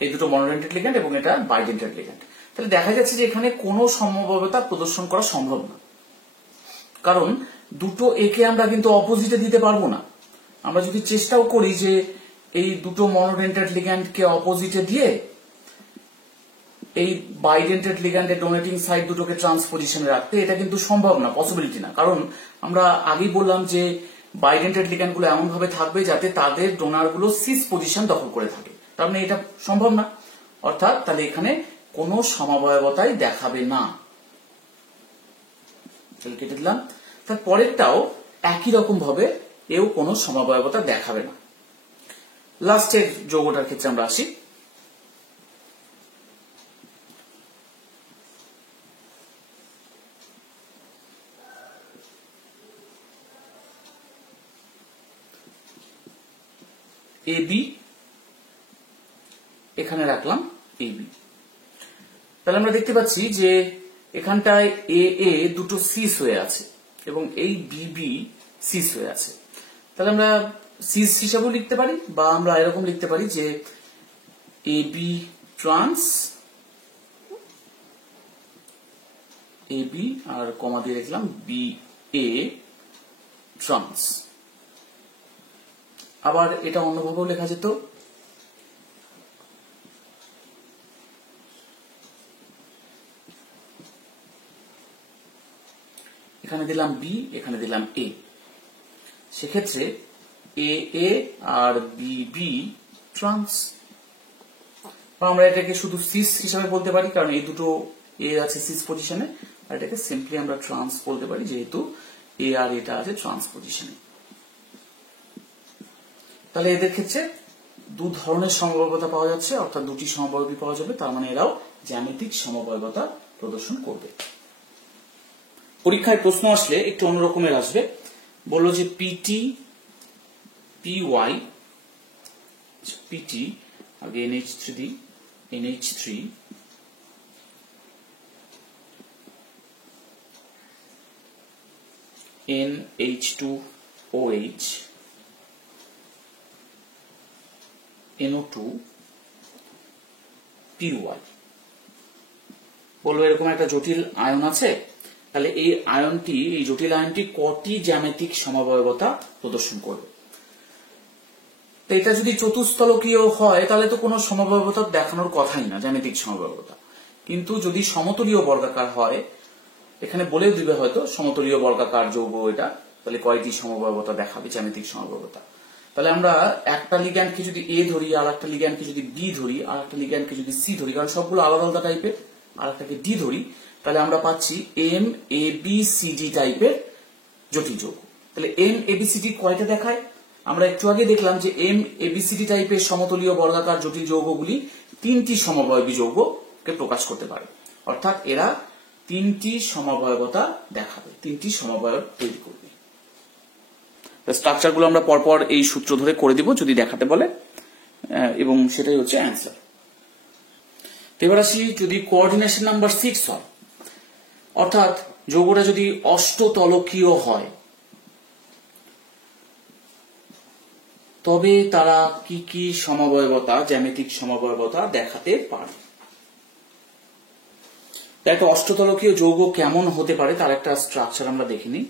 এই দুটো মনোডেন্টেড লিগ্যান্ড এবং এটা বাইডেন্টেড লিগ্যান্ড। তাহলে দেখা যাচ্ছে যে এখানে কোনো সমবায়বতা প্রদর্শন করা সম্ভব না, কারণ দুটো একে আমরা কিন্তু অপোজিটে দিতে পারবো না। আমরা যদি চেষ্টাও করি যে এই দুটো মনোডেন্টেড লিগ্যান্ডকে অপোজিটে দিয়ে এই বাইডেন্টেড লিগ্যান্ডের ডোনেটিং সাইড দুটোকে ট্রান্স পজিশনে রাখতে, এটা কিন্তু সম্ভব না, পসিবিলিটি না। কারণ আমরা আগেই বললাম যে বাইডেন্টেড লিগ্যান্ড গুলো এমন ভাবে থাকবে যাতে তাদের ডোনার গুলো সিস পজিশন দখল করে থাকে, তার মানে এটা সম্ভব না। অর্থাৎ তাহলে এখানে কোনো সমবায়বতাই দেখাবে না, কেটে দিলাম। তার পরেরটাও একই রকম ভাবে এও কোনো সমবায়বতা দেখাবে না। লাস্টের যৌগটার ক্ষেত্রে আমরা আসি। এবি, এখানে রাখলাম এবি। তাহলে আমরা দেখতে পাচ্ছি যে এখানটায় এ এ দুটো সিস হয়ে আছে এবং এই বিবি সিস হয়ে আছে। তাহলে আমরা সিস হিসাবেও লিখতে পারি, বা আমরা এরকম লিখতে পারি যে এবি ট্রান্স, এবি আর কমা দিয়ে লিখলাম বি এ ট্রান্স। আবার এটা অন্যভাবেও লেখা যেত, এখানে দিলাম বি, এখানে দিলাম এ। সেক্ষেত্রে এ এ আর বি বি ট্রান্স। আমরা এটাকে শুধু সিস হিসাবে বলতে পারি, কারণ এই দুটো এ আছে সিস পজিশনে, আর এটাকে সিম্পলি আমরা ট্রান্স বলতে পারি, যেহেতু এ আর এটা আছে ট্রান্স পজিশনে। তাহলে এদের ক্ষেত্রে দু ধরনের সমবায়বতা পাওয়া যাচ্ছে, অর্থাৎ দুটি সমবায়বী পাওয়া যাবে, তার মানে এরাও জ্যামিতিক সমবায়বতা প্রদর্শন করবে। পরীক্ষায় প্রশ্ন আসলে একটু অন্যরকমের আসবে, বললো যে পিটি পিওয়াই, পিটি আগে NH3 দিই, NH3 NH2OH NO2 PY। বলবো এরকম একটা জটিল আয়ন আছে, তাহলে এই আয়নটি, এই জটিল আয়নটি কটি জ্যামিতিক সমবায়বতা প্রদর্শন করবে? তো এটা যদি চতুস্তলকীয় হয় তাহলে তো কোনো সমবায়বতা দেখানোর কথাই না, জ্যামিতিক সমবায়বতা। কিন্তু যদি সমতলীয় বর্গাকার হয়, এখানে বলেও দিবে হয়তো সমতলীয় বর্গাকার যৌগ এটা, তাহলে কয়টি সমবায়বতা দেখাবে জ্যামিতিক সমবায়বতা। তাহলে আমরা একটা লিগ্যান্ডকে যদি এ ধরি, আর একটা লিগ্যান্ডকে যদি বি ধরি, আর একটা লিগ্যান্ডকে যদি সি ধরি, কারণ সবগুলো আলাদা আলাদা টাইপের, আর একটাকে ডি ধরি, তাহলে আমরা পাচ্ছি M A B C D টাইপের জটিল যৌগ। তাহলে M A B C D কয়টা দেখায়? আমরা একটু আগে দেখলাম যে M A B C D টাইপের সমতলীয় বর্গাকার জটিল যৌগগুলি তিনটি সমবায়বী যৌগকে প্রকাশ করতে পারে, অর্থাৎ এরা তিনটি সমবায়বতা দেখাবে, তিনটি সমবায়ব তৈরি করবে। স্ট্রাকচারগুলো আমরা পরপর এই সূত্র ধরে করে দিব যদি দেখাতে বলে, এবং সেটাই হচ্ছে অ্যান্সার। এবার আসি, যদি কোঅর্ডিনেশন নাম্বার 6 হয়, অর্থাৎ যৌগটা যদি অষ্টতলকীয় হয়, তবে তারা কি কি সমবায়বতা, জ্যামিতিক সমবায়বতা দেখাতে পারে। একটা অষ্টতলকীয় যৌগ কেমন হতে পারে তার একটা স্ট্রাকচার আমরা দেখে নিই।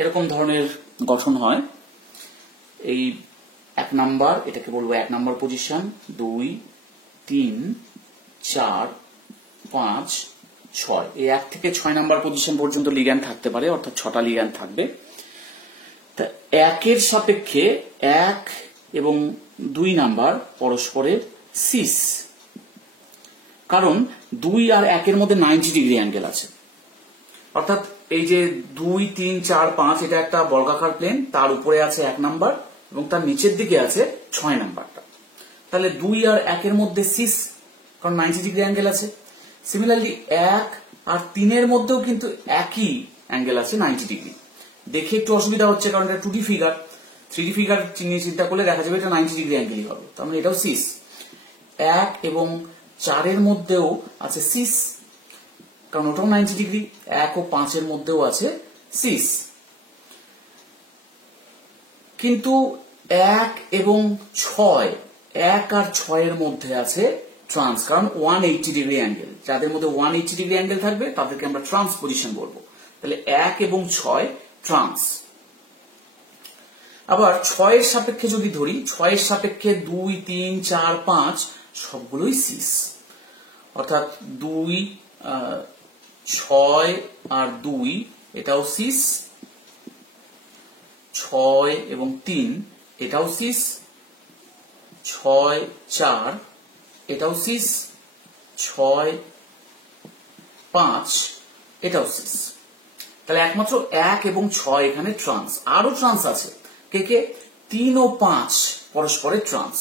এরকম ধরনের গঠন হয়। এই 1 নাম্বার, এটাকে বলবো 1 নাম্বার পজিশন, 2 3 4 5 6, এই 1 থেকে 6 নাম্বার পজিশন পর্যন্ত লিগ্যান্ড থাকতে পারে, অর্থাৎ 6টা লিগ্যান্ড থাকবে। তা 1 এর সাপেক্ষে 1 এবং 2 নাম্বার পরস্পরের সিস, কারণ 2 আর 1 এর মধ্যে 90 ডিগ্রি অ্যাঙ্গেল আছে। অর্থাৎ এই যে 2 3 4 5 এটা একটা বর্গাকার প্লেন, তার উপরে আছে 1 নাম্বার এবং তার নিচের দিকে আছে 6 নাম্বারটা। তাহলে 2 আর 1 এর মধ্যে সিস, কারণ 90 ডিগ্রি অ্যাঙ্গেল আছে। সিমিলারলি 1 আর 3 এর মধ্যেও কিন্তু একই অ্যাঙ্গেল আছে 90 ডিগ্রি। দেখে একটু অসুবিধা হচ্ছে, কারণ এটা 2D ফিগার, 3D ফিগার নিয়ে চিন্তা করলে দেখা যাবে এটা 90 ডিগ্রি অ্যাঙ্গেলই হবে, তার মানে এটাও সিস। 1 এবং 4 এর মধ্যেও আছে সিস, কারণ ওটাও 90 ডিগ্রি। 1 ও 5 এর মধ্যেও আছে সিস। কিন্তু 1 এবং 6, 1 আর 6 এর মধ্যে আছে ট্রান্স, কারণ 180 ডিগ্রি অ্যাঙ্গেল। যাদের মধ্যে 180 ডিগ্রি অ্যাঙ্গেল থাকবে তাদেরকে আমরা ট্রান্স পজিশন বলবো। তাহলে 1 এবং 6 ট্রান্স। আবার 6 এর সাপেক্ষে যদি ধরি, 6 এর সাপেক্ষে 2 3 4 5 সবগুলোই সিস, অর্থাৎ 2 6 আর 2 এটাও সিস, 6 এবং 3 এটাও সিস, 6 4 এটাও সিস, 6 5 এটাও সিস। তাহলে একমাত্র 1 এবং 6 এখানে ট্রান্স। আরো ট্রান্স আছে, কে কে? 3 ও 5 পরস্পরের ট্রান্স।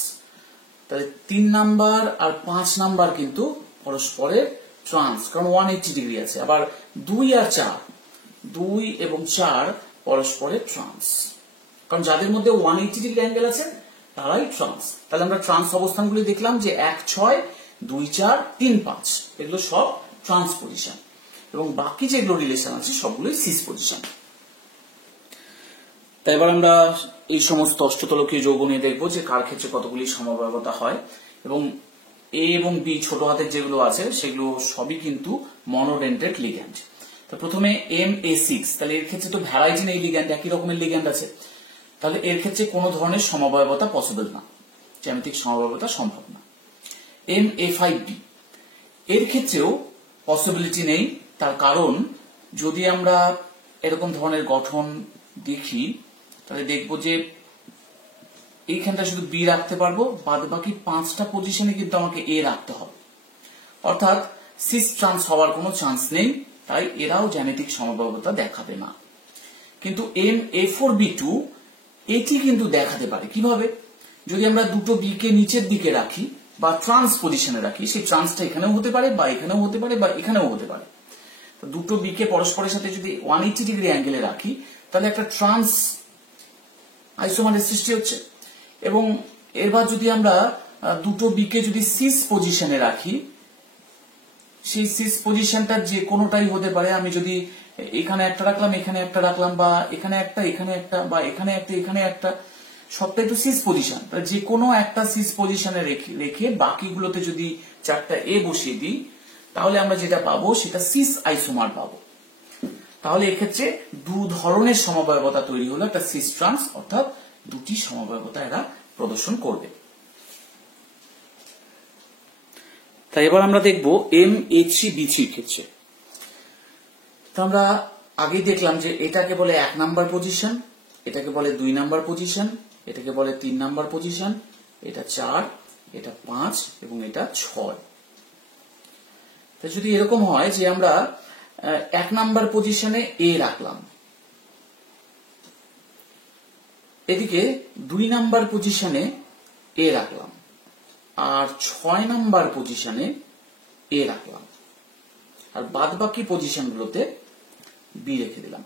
তাহলে 3 নাম্বার আর 5 নাম্বার কিন্তু পরস্পরের ট্রান্স, কারণ 180 ডিগ্রি আছে। আবার 2 আর 4, 2 এবং 4 পরস্পরের ট্রান্স, কারণ যাদের মধ্যে 180 ডিগ্রি অ্যাঙ্গেল আছে তারাই ট্রান্স। তাহলে আমরা ট্রান্স অবস্থানগুলি দেখলাম যে 1 6 2 4 3 5 এগুলো সব ট্রান্স পজিশন, এবং বাকি যেগুলো রিলেশন আছে সবগুলোই সিস পজিশন। তাই এবার আমরা এই সমস্ত অষ্টতলকীয় যৌগ নিয়ে দেখবো যে কার ক্ষেত্রে কতগুলি সমবায়বতা হয়, এবং এ এবং বি ছোট হাতের যেগুলো আছে সেগুলো সবই কিন্তু মনোডেন্টেড লিগ্যান্ড। তো প্রথমে MA6, তাহলে এর ক্ষেত্রে তো ভ্যারাইটি নেই লিগ্যান্ড, একই রকমের লিগ্যান্ড আছে, তাহলে এর ক্ষেত্রে কোনো ধরনের সমবায়বতা পসিবল না, জ্যামিতিক সমবায়বতা সম্ভব না। MA5B, এর ক্ষেত্রেও পসিবিলিটি নেই, তার কারণ যদি আমরা এরকম ধরনের গঠন দেখি তাহলে দেখব যে এইখানটা শুধু বি রাখতে পারবো, বাদ বাকি 5টা পজিশনে কিন্তু আমাকে এ রাখতে হবে, অর্থাৎ সিস ট্রান্স হওয়ার কোনো চান্স নেই, তাই এরাও জ্যামিতিক সমবায়বতা দেখাবে না। কিন্তু MA4B2 এটি কিন্তু দেখাতে পারে। কিভাবে? যদি আমরা দুটো বি কে নিচের দিকে রাখি বা ট্রান্স পজিশনে রাখি, সেই ট্রান্সটা এখানেও হতে পারে বা এখানেও হতে পারে বা এখানেও হতে পারে। তো দুটো বি কে পরস্পরের সাথে যদি 180 ডিগ্রি অ্যাঙ্গেলে রাখি তাহলে একটা ট্রান্স আইসোমারের সৃষ্টি হচ্ছে। এবং এরপর যদি আমরা দুটো বি কে যদি সিস পজিশনে রাখি, সেই সিস পজিশনটা যে কোনোটাই হতে পারে। আমি যদি এখানে একটা রাখলাম, এখানে একটা রাখলাম, বা এখানে একটা, এখানে একটা, বা এখানে একটা, এখানে একটা, সবটাই তো সিস পজিশন। যে কোনো একটা সিস পজিশনে রেখে বাকিগুলোতে যদি 4টা এ বসিয়ে দিই তাহলে আমরা যেটা পাবো সেটা সিস আইসোমার পাবো। তাহলে এক্ষেত্রে দু ধরনের সমবায়বতা তৈরি হলো, একটা সিস ট্রান্স, অর্থাৎ দুটি সমবায়বতা এরা প্রদর্শন করবে। তাই এবার আমরা দেখব MA3B3 ক্ষেত্রে। তো আমরা আগেই দেখলাম যে এটাকে বলে 1 নাম্বার পজিশন, এটাকে বলে 2 নাম্বার পজিশন, এটাকে বলে 3 নাম্বার পজিশন, এটা 4, এটা 5 এবং এটা 6। তো যদি এরকম হয় যে আমরা 1 নাম্বার পজিশনে এ রাখলাম, এদিকে 2 নাম্বার পজিশনে এ রাখলাম, আর 6 নাম্বার পজিশনে এ রাখলাম, আর বাদ বাকি পজিশনগুলোতে বি রেখে দিলাম।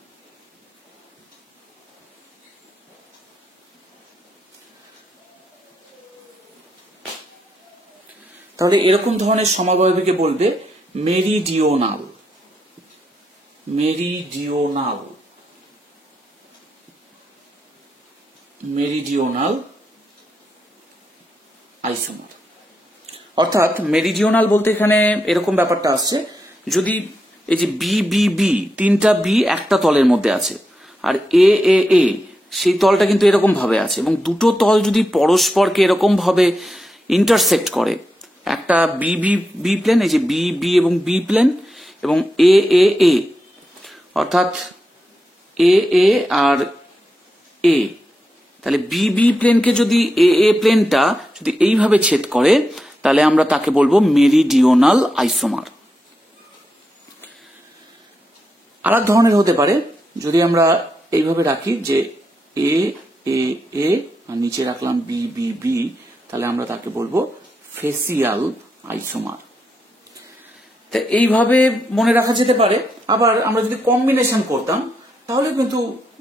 তাহলে এরকম ধরনের সমবায়কে বলবে মেরিডিওনাল। Meridional meridional isomer. অর্থাৎ মেরিডিওনাল বলতে এখানে এরকম ব্যাপারটা আসছে, যদি এই যে বি বি বি 3টা বি একটা তলের মধ্যে আছে, আর এ এ এ সেই তলটা কিন্তু এরকম ভাবে আছে, এবং দুটো তল যদি পরস্পরকে এরকম ভাবে ইন্টারসেক্ট করে, একটা বি বি বি প্লেন, এই যে বি বি এবং বি প্লেন, এবং এ এ এ, অর্থাৎ এ এ আর এ, তাহলে বি বি প্লেনকে যদি এ এ প্লেনটা যদি এইভাবে ছেদ করে তাহলে আমরা তাকে বলবো মেরিডিওনাল আইসোমার। আর এক ধরনের হতে পারে, যদি আমরা এইভাবে রাখি যে এ এ এ আর নিচে রাখলাম বি বি বি, তাহলে আমরা তাকে বলবো ফেসিয়াল আইসোমার। তো এইভাবে মনে রাখা যেতে পারে। আবার আমরা যদি কম্বিনেশন করতাম তাহলে কিন্তু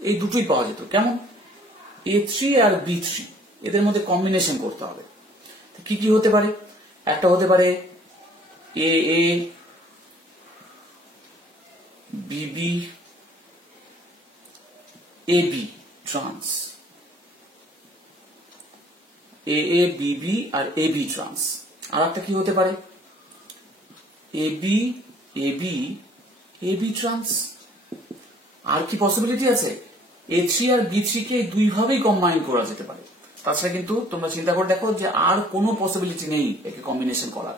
এই দুটোই পাওয়া যেত। কেমন? A3 আর B3 এদের মধ্যে কম্বিনেশন করতে হবে। কি কি হতে পারে? একটা হতে পারে এ এ বিবি এবি ট্রান্স, এ এ বিবি আর এবি ট্রান্স। আর একটা কি হতে পারে? A B A B A B trans. আর কি পসিবিলিটি আছে? A3 আর B3 কে দুই ভাবেই কম্বাইন করা যেতে পারে। তাছাড়া কিন্তু তোমরা চিন্তা করে দেখো যে আর কোনো পসিবিলিটি নেই একে কম্বিনেশন করার।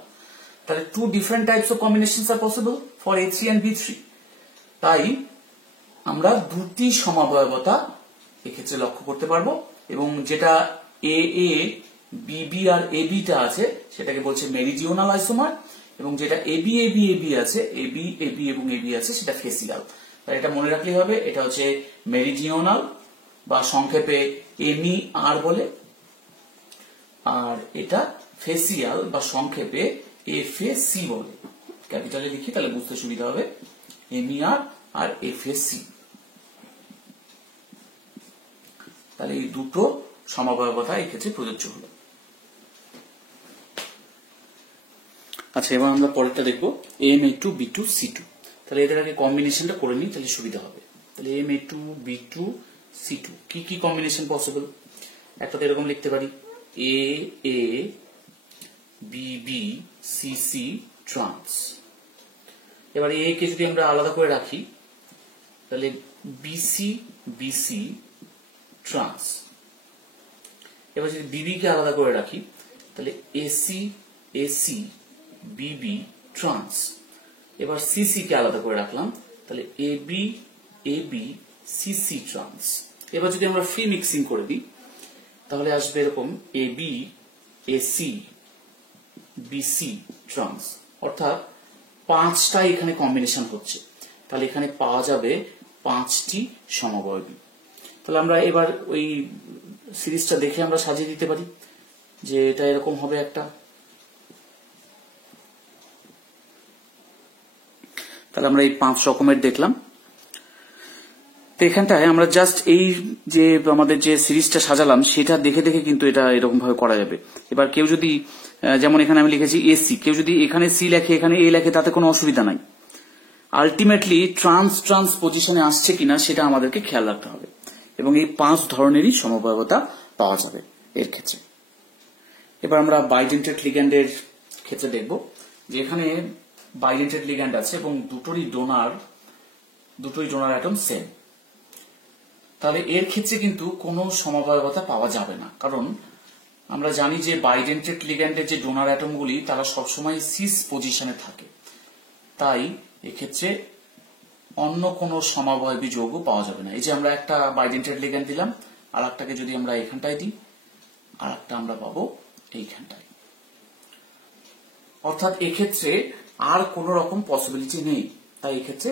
তাহলে 2 different types of combinations are possible for A3 and B3। তাই আমরা দুটি সমবায়বতা এক্ষেত্রে লক্ষ্য করতে পারবো, এবং যেটা এ এ বিবি আর এবি টা আছে সেটাকে বলছে মেরিডিওনাল আইসোমার, এবং যেটা এবি এবি এবি আছে, এবি এবি এবং এবি আছে, সেটা ফেসিয়াল। তাই এটা মনে রাখলেই হবে, এটা হচ্ছে মেরিডিওনাল বা সংক্ষেপে MER বলে, আর এটা ফেসিয়াল বা সংক্ষেপে FAC বলে। ক্যাপিটালে লিখি তাহলে বুঝতে সুবিধা হবে, MER আর FAC। তাহলে এই দুটো সমবায়বতা এই ক্ষেত্রে প্রযোজ্য হলো। আচ্ছা, এবার আমরা পরেরটা দেখবো MA2B2C2। তাহলে এদের আগে কম্বিনেশনটা করে নিই, তাহলে সুবিধা হবে। তাহলে MA2B2C2 কি কি কম্বিনেশন পসিবল? একটা তো এরকম লিখতে পারি, A A B B C C trans. এবার এ কে যদি আমরা আলাদা করে রাখি তাহলে বিসি বিসি ট্রান্স। এবার যদি বিবি কে আলাদা করে রাখি তাহলে এসি এসি বিবি ট্রান্স। এবার সিসি কে আলাদা করে রাখলাম, তাহলে এবি এবি সিসি ট্রান্স। এবার যদি আমরা ফ্রি মিক্সিং করে দিই তাহলে আসবে এরকম এবি এসি বিসি ট্রান্স, অর্থাৎ 5টা এখানে কম্বিনেশন হচ্ছে। তাহলে এখানে পাওয়া যাবে 5টি সমবায়বী। তাহলে আমরা এবার ওই সিরিজটা দেখে আমরা সাজিয়ে দিতে পারি যে এটা এরকম হবে একটা। তাহলে আমরা এই 5 রকমের দেখলাম। তো এখানটায় আমরা জাস্ট এই যে আমাদের যে সিরিজটা সাজালাম সেটা দেখে দেখে কিন্তু এটা এরকম ভাবে করা যাবে। এবার কেউ যদি যেমন এখানে আমি লিখেছি এসি, কেউ যদি এখানে সি লেখে এখানে এ লেখে তাতে কোনো অসুবিধা নাই। আলটিমেটলি ট্রান্স পজিশনে আসছে কিনা সেটা আমাদেরকে খেয়াল রাখতে হবে, এবং এই 5 ধরনেরই সমবায়বতা পাওয়া যাবে এর ক্ষেত্রে। এবার আমরা বাইডেন্টেড লিগ্যান্ডের ক্ষেত্রে দেখব যে এখানে বাইডেন্টেড লিগ্যান্ড আছে এবং দুটোই ডোনার অ্যাটম সেম। তাহলে এর ক্ষেত্রে কিন্তু কোনো সমবায়বতা পাওয়া যাবে না, কারণ আমরা জানি যে বাইডেন্টেড লিগ্যান্ডের যে ডোনার অ্যাটমগুলি তারা সবসময় সিস পজিশনে থাকে। তাই এক্ষেত্রে অন্য কোনো সমবায়বী যৌগ পাওয়া যাবে না। এই যে আমরা একটা বাইডেন্টেড লিগ্যান্ড দিলাম, আর একটাকে যদি আমরা এখানটায় দিই, আর একটা আমরা পাবো এইখানটায়। অর্থাৎ এক্ষেত্রে আর কোন রকম পসিবিলিটি নেই, তাই এক্ষেত্রে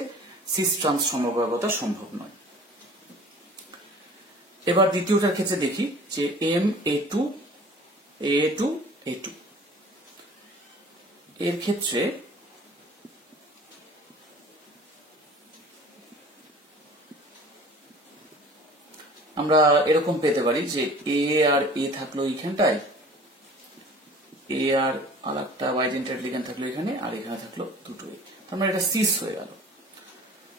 সিস ট্রান্স সমবায়বতা সম্ভব নয়। এবার দ্বিতীয়টার ক্ষেত্রে দেখি যে MA2 AA2 A2 এর ক্ষেত্রে আমরা এরকম পেতে পারি যে এ আর এ থাকলো এইখানটায়, এ আর একটা বাইডেন্টেড লিগ্যান্ড থাকলো এখানে, আর এখানে থাকলো দুটো এ, তার মানে এটা সিস হয়ে গেল।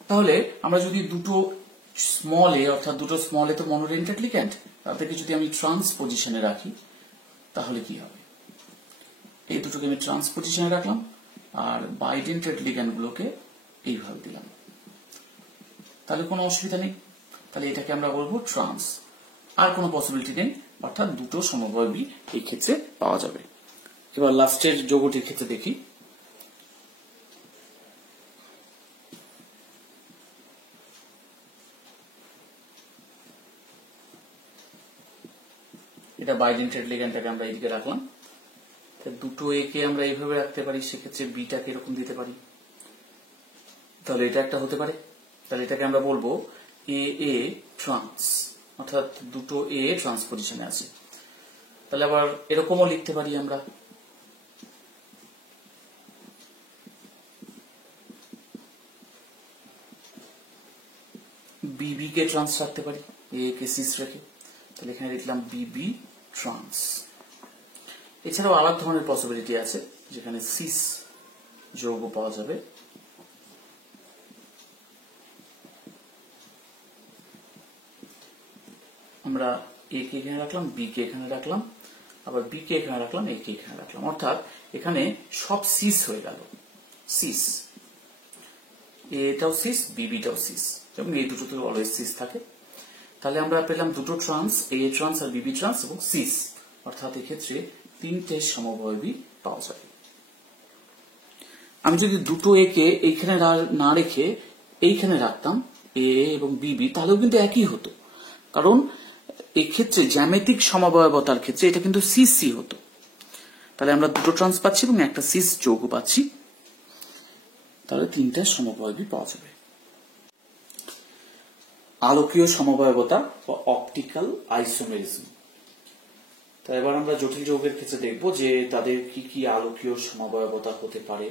তাহলে আমরা যদি দুটো স্মল এ, অর্থাৎ দুটো স্মল এ তো মনোডেন্টেড লিগ্যান্ড, তাদেরকে যদি আমি ট্রান্স পজিশনে রাখি তাহলে কি হবে? এই দুটোকে আমি ট্রান্স পজিশনে রাখলাম আর বাইডেন্টেড লিগ্যান্ড গুলোকে এইভাবে দিলাম, তাহলে কোনো অসুবিধা নেই। তাহলে এটাকে আমরা বলবো ট্রান্স, আর কোনো পসিবিলিটি নেই, অর্থাৎ দুটো সমবায়বী এই ক্ষেত্রে পাওয়া যাবে। এবার লাস্টের যৌগটির ক্ষেত্রে দেখি। এটা বাইডেন্টেড লিগ্যান্ডটাকে আমরা এইদিকে রাখলাম, দুটো এ কে আমরা এইভাবে রাখতে পারি, সেক্ষেত্রে বিটাকে এরকম দিতে পারি, তাহলে এটা একটা হতে পারে। তাহলে এটাকে আমরা বলবো এ ট্রান্স, অর্থাৎ দুটো এ ট্রান্স পজিশনে আছে। তাহলে আবার এরকমও লিখতে পারি আমরা, বিবি কে ট্রান্স রাখতে পারি, এ কে সিস রেখে, তাহলে এখানে লিখলাম বিবি ট্রান্স। এছাড়াও আলাদা ধরনের পসিবিলিটি আছে যেখানে সিস যৌগ পাওয়া যাবে। আমরা এ কে এখানে রাখলাম, বি কে এখানে রাখলাম, আবার বি কে এখানে রাখলাম, এ কে এখানে রাখলাম, অর্থাৎ এখানে সব সিস হয়ে গেল, সিস, এটাও সিস, বিবিটাও সিস, এবং এই দুটোতে অলওয়েজ সিস থাকে। তাহলে আমরা পেলাম দুটো ট্রান্স, এ ট্রান্স আর বিবি ট্রান্স এবং সিস, অর্থাৎ এক্ষেত্রে 3টে সমবায়বী পাওয়া যাবে। আমি যদি দুটো এ কে এইখানে না রেখে এইখানে রাখতাম এ এবং বিবি, তাহলেও কিন্তু একই হতো, কারণ এক্ষেত্রে জ্যামিতিক সমবায়বতার ক্ষেত্রে এটা কিন্তু সিসি হতো। তাহলে আমরা দুটো ট্রান্স পাচ্ছি এবং একটা সিস যৌগ পাচ্ছি, তাহলে 3টে সমবায়বী পাওয়া যাবে। আলোকীয় সমবায়বতা বা অপটিক্যাল আইসোমেরিজম। তা এবার আমরা জটিল যৌগের ক্ষেত্রে দেখব যে তাদের কি কি আলোকীয় সমবায়বতা হতে পারে।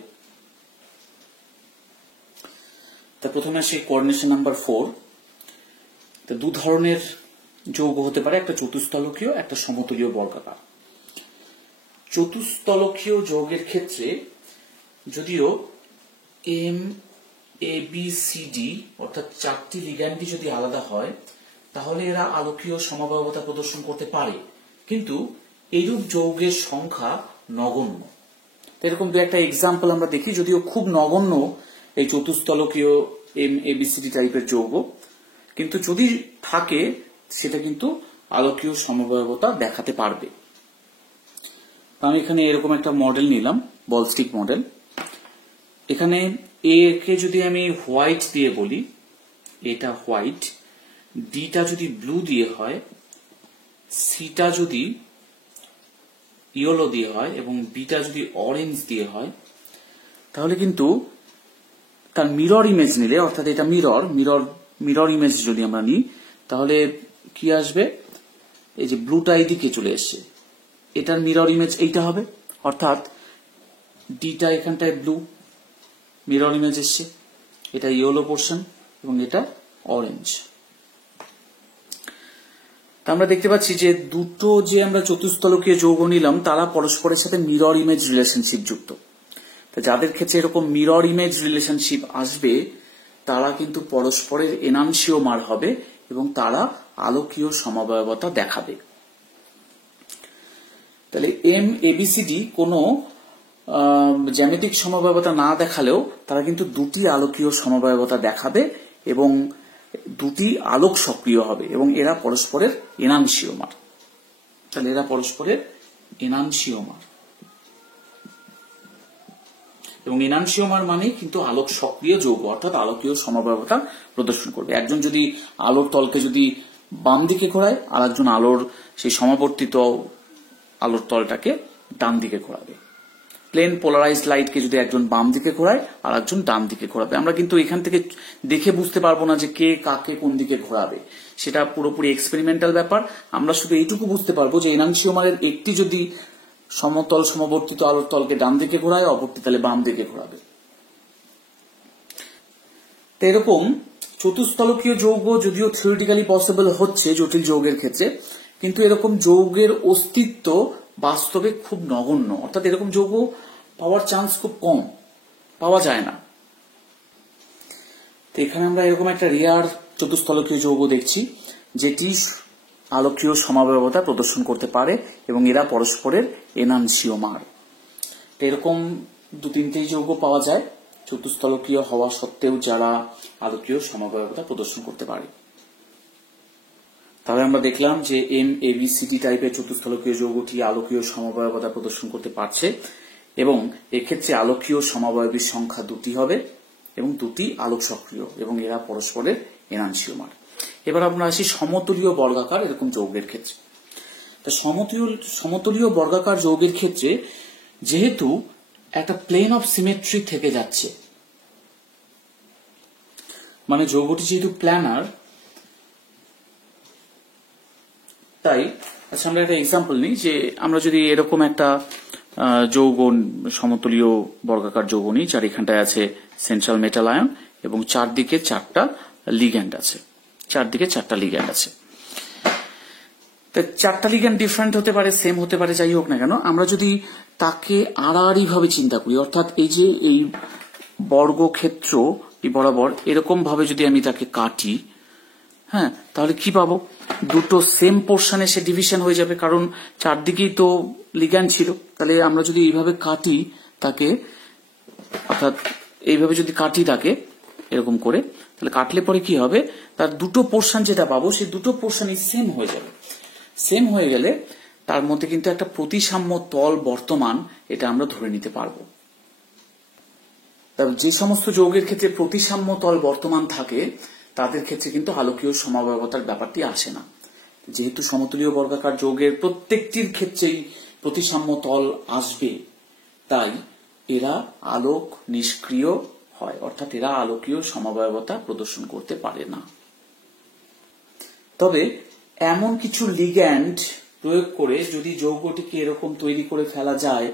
তা প্রথমে আসি কোঅর্ডিনেশন নাম্বার 4। তা দু ধরনের যৌগ হতে পারে, একটা চতুস্তলকীয়, একটা সমতলীয় বর্গাকার। চতুস্তলকীয় যৌগের ক্ষেত্রে যদিও MABCD অর্থাৎ 4টি লিগ্যান্ডই যদি আলাদা হয় তাহলে এরা আলোকীয় সমবায়বতা প্রদর্শন করতে পারে, কিন্তু এইরূপ যৌগের সংখ্যা নগণ্য। এরকম দু একটা এক্সাম্পল আমরা দেখি, যদিও খুব নগণ্য এই চতুস্তলকীয় MABCD টাইপের যৌগ, কিন্তু যদি থাকে সেটা কিন্তু আলোকীয় সমবায়বতা দেখাতে পারবে। আমি এখানে এরকম একটা মডেল নিলাম, বলস্টিক মডেল। এখানে এ কে যদি আমি হোয়াইট দিয়ে বলি, এটা হোয়াইট, ডিটা যদি ব্লু দিয়ে হয়, সিটা যদি ইয়েলো দিয়ে হয় এবং বিটা যদি অরেঞ্জ দিয়ে হয়, তাহলে কিন্তু তার মিরর ইমেজ নিলে, অর্থাৎ এটা মিরর ইমেজ যদি আমরা নিই, তাহলে কি আসবে, এই যে ব্লুটা এইদিকে চলে এসছে, এটার মিরর ইমেজ এইটা হবে, অর্থাৎ ডিটা এখানটায় ব্লু মিরর ইমেজ এসছে, এটা ইয়েলো পোর্শন এবং এটা অরেঞ্জ। তা আমরা দেখতে পাচ্ছি যে দুটো যে আমরা চতুস্তলকীয় যৌগ নিলাম তারা পরস্পরের সাথে মিরর ইমেজ রিলেশনশিপ যুক্ত। যাদের ক্ষেত্রে এরকম মিরর ইমেজ রিলেশনশিপ আসবে তারা কিন্তু পরস্পরের এনানসিওমার হবে এবং তারা আলোকীয় সমবায়বতা দেখাবে। তাহলে এম এবিসিডি কোনো জ্যামিতিক সমবায়বতা না দেখালেও তারা কিন্তু দুটি আলোকীয় সমবায়বতা দেখাবে এবং দুটি আলোক সক্রিয় হবে এবং এরা পরস্পরের এনানসিওমার। তাহলে এরা পরস্পরের এনানসিওমার এবং এনানসিওমার মানে কিন্তু আলোক সক্রিয় যৌগ, অর্থাৎ আলোকীয় সমবায়বতা প্রদর্শন করবে। একজন যদি আলোর তলকে যদি বাম দিকে ঘোরায়, আর একজন আলোর সেই সমাবর্তিত আলোর তলটাকে ডান দিকে ঘোরাবে। প্লেন পোলারাইজড লাইটকে যদি একজন বাম দিকে ঘোরায় আর একজন ডান দিকে ঘোরাবে। আমরা কিন্তু এখান থেকে দেখে বুঝতে পারবো না যে কে কাকে কোন দিকে ঘোরাবে, সেটা পুরোপুরি এক্সপেরিমেন্টাল ব্যাপার। আমরা শুধু এইটুকু বুঝতে পারবো যে এনানসিওমারের একটি যদি সমতল সমবর্তিত আলোর তলকে ডান দিকে ঘোরায়, অপরটি তাহলে বাম দিকে ঘোরাবে। তো এরকম চতুস্তলকীয় যৌগ যদিও থিওরিটিক্যালি পসিবল হচ্ছে জটিল যৌগের ক্ষেত্রে, কিন্তু এরকম যৌগের অস্তিত্ব বাস্তবে খুব নগণ্য, অর্থাৎ এরকম যৌগ পাওয়ার চান্স খুব কম, পাওয়া যায় না। তো এখানে আমরা এরকম একটা রেয়ার চতুস্তলকীয় যৌগ দেখছি যেটি আলোকীয় সমবায়বতা প্রদর্শন করতে পারে এবং এরা পরস্পরের এনানসিওমার। এরকম দু তিনটেই যৌগ পাওয়া যায় চতুস্তলকীয় হওয়া সত্ত্বেও যারা আলোকীয় সমবায়বতা প্রদর্শন করতে পারে। তাহলে আমরা দেখলাম যে এম এবিসিডি টাইপের চতুস্তলকীয় যৌগটি আলোকীয় সমবায়বতা প্রদর্শন করতে পারছে এবং এক্ষেত্রে আলোকীয় সমবায়বীর সংখ্যা দুটি হবে এবং দুটি আলোক সক্রিয় এবং এরা পরস্পরের এনানসিওমার। এবার আমরা আসি সমতলীয় বর্গাকার এরকম যৌগের ক্ষেত্রে। তা সমতলীয় বর্গাকার যৌগের ক্ষেত্রে যেহেতু একটা প্লেন অফ সিমেট্রি থেকে যাচ্ছে, মানে যৌগটি যেহেতু প্ল্যানার, তাই আচ্ছা আমরা একটা এক্সাম্পল নিই যে আমরা যদি এরকম একটা যৌগ সমতলীয় বর্গাকার যৌগ নিই যার এখানটায় আছে সেন্ট্রাল মেটাল আয়ন এবং চারদিকে চারটা লিগ্যান্ড আছে, চারটা লিগ্যান্ড ডিফারেন্ট হতে পারে, সেম হতে পারে, যাই হোক না কেন, আমরা যদি তাকে আড়াআড়ি ভাবে চিন্তা করি, অর্থাৎ এই যে এই বর্গক্ষেত্র বরাবর এরকম ভাবে যদি আমি তাকে কাটি, হ্যাঁ, তাহলে কি পাবো, দুটো সেম পোর্শনে সে ডিভিশন হয়ে যাবে, কারণ চারদিকেই তো লিগ্যান্ড ছিল। তাহলে আমরা যদি এইভাবে কাটি তাকে, অর্থাৎ এইভাবে যদি কাটি তাকে এরকম করে, তাহলে কাটলে পরে কি হবে, তার দুটো পোর্শন যেটা পাবো সেই দুটো পোর্শনই সেম হয়ে যাবে। সেম হয়ে গেলে তার মধ্যে কিন্তু একটা প্রতিসাম্য তল বর্তমান, এটা আমরা ধরে নিতে পারবো। যে সমস্ত যৌগের ক্ষেত্রে প্রতিসাম্য তল বর্তমান থাকে তাদের ক্ষেত্রে কিন্তু আলোকীয় সমবায়বতার ব্যাপারটি আসে না। যেহেতু সমতলীয় বর্গাকার যৌগের প্রত্যেকটির ক্ষেত্রেই প্রতিসাম্য তল আসবে, তাই এরা আলোক নিষ্ক্রিয় হয়, অর্থাৎ এরা আলোকীয় সমবায়বতা প্রদর্শন করতে পারে না। তবে এমন কিছু লিগ্যান্ড প্রয়োগ করে যদি যৌগটিকে এরকম তৈরি করে ফেলা যায়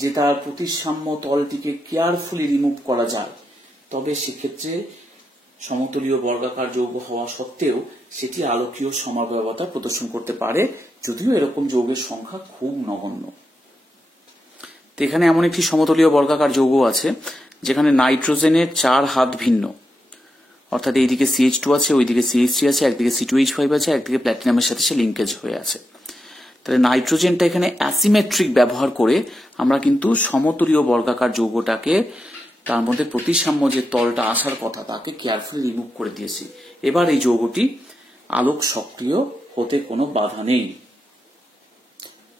যে তার প্রতিসাম্য তলটিকে কেয়ারফুলি রিমুভ করা যায়, তবে সেক্ষেত্রে সমতলীয় বর্গাকার যৌগ হওয়া সত্ত্বেও সেটি আলোকীয় সমবায়বতা প্রদর্শন করতে পারে, যদিও এরকম যৌগের সংখ্যা খুব নগণ্য। তো এখানে এমন একটি সমতলীয় বর্গাকার যৌগ আছে যেখানে নাইট্রোজেনের 4 হাত ভিন্ন, অর্থাৎ এইদিকে CH2 আছে, ওইদিকে CH3 আছে, একদিকে C2H5 আছে, একদিকে প্ল্যাটিনামের সাথে সে লিঙ্কেজ হয়ে আছে। তাহলে নাইট্রোজেনটা এখানে অ্যাসিমেট্রিক ব্যবহার করে আমরা কিন্তু সমতলীয় বর্গাকার যৌগটাকে তার মধ্যে প্রতিসাম্য যে তলটা আসার কথা তাকে কেয়ারফুলি রিমুভ করে দিয়েছি। এবার এই যৌগটি আলোক সক্রিয় হতে কোনো বাধা নেই।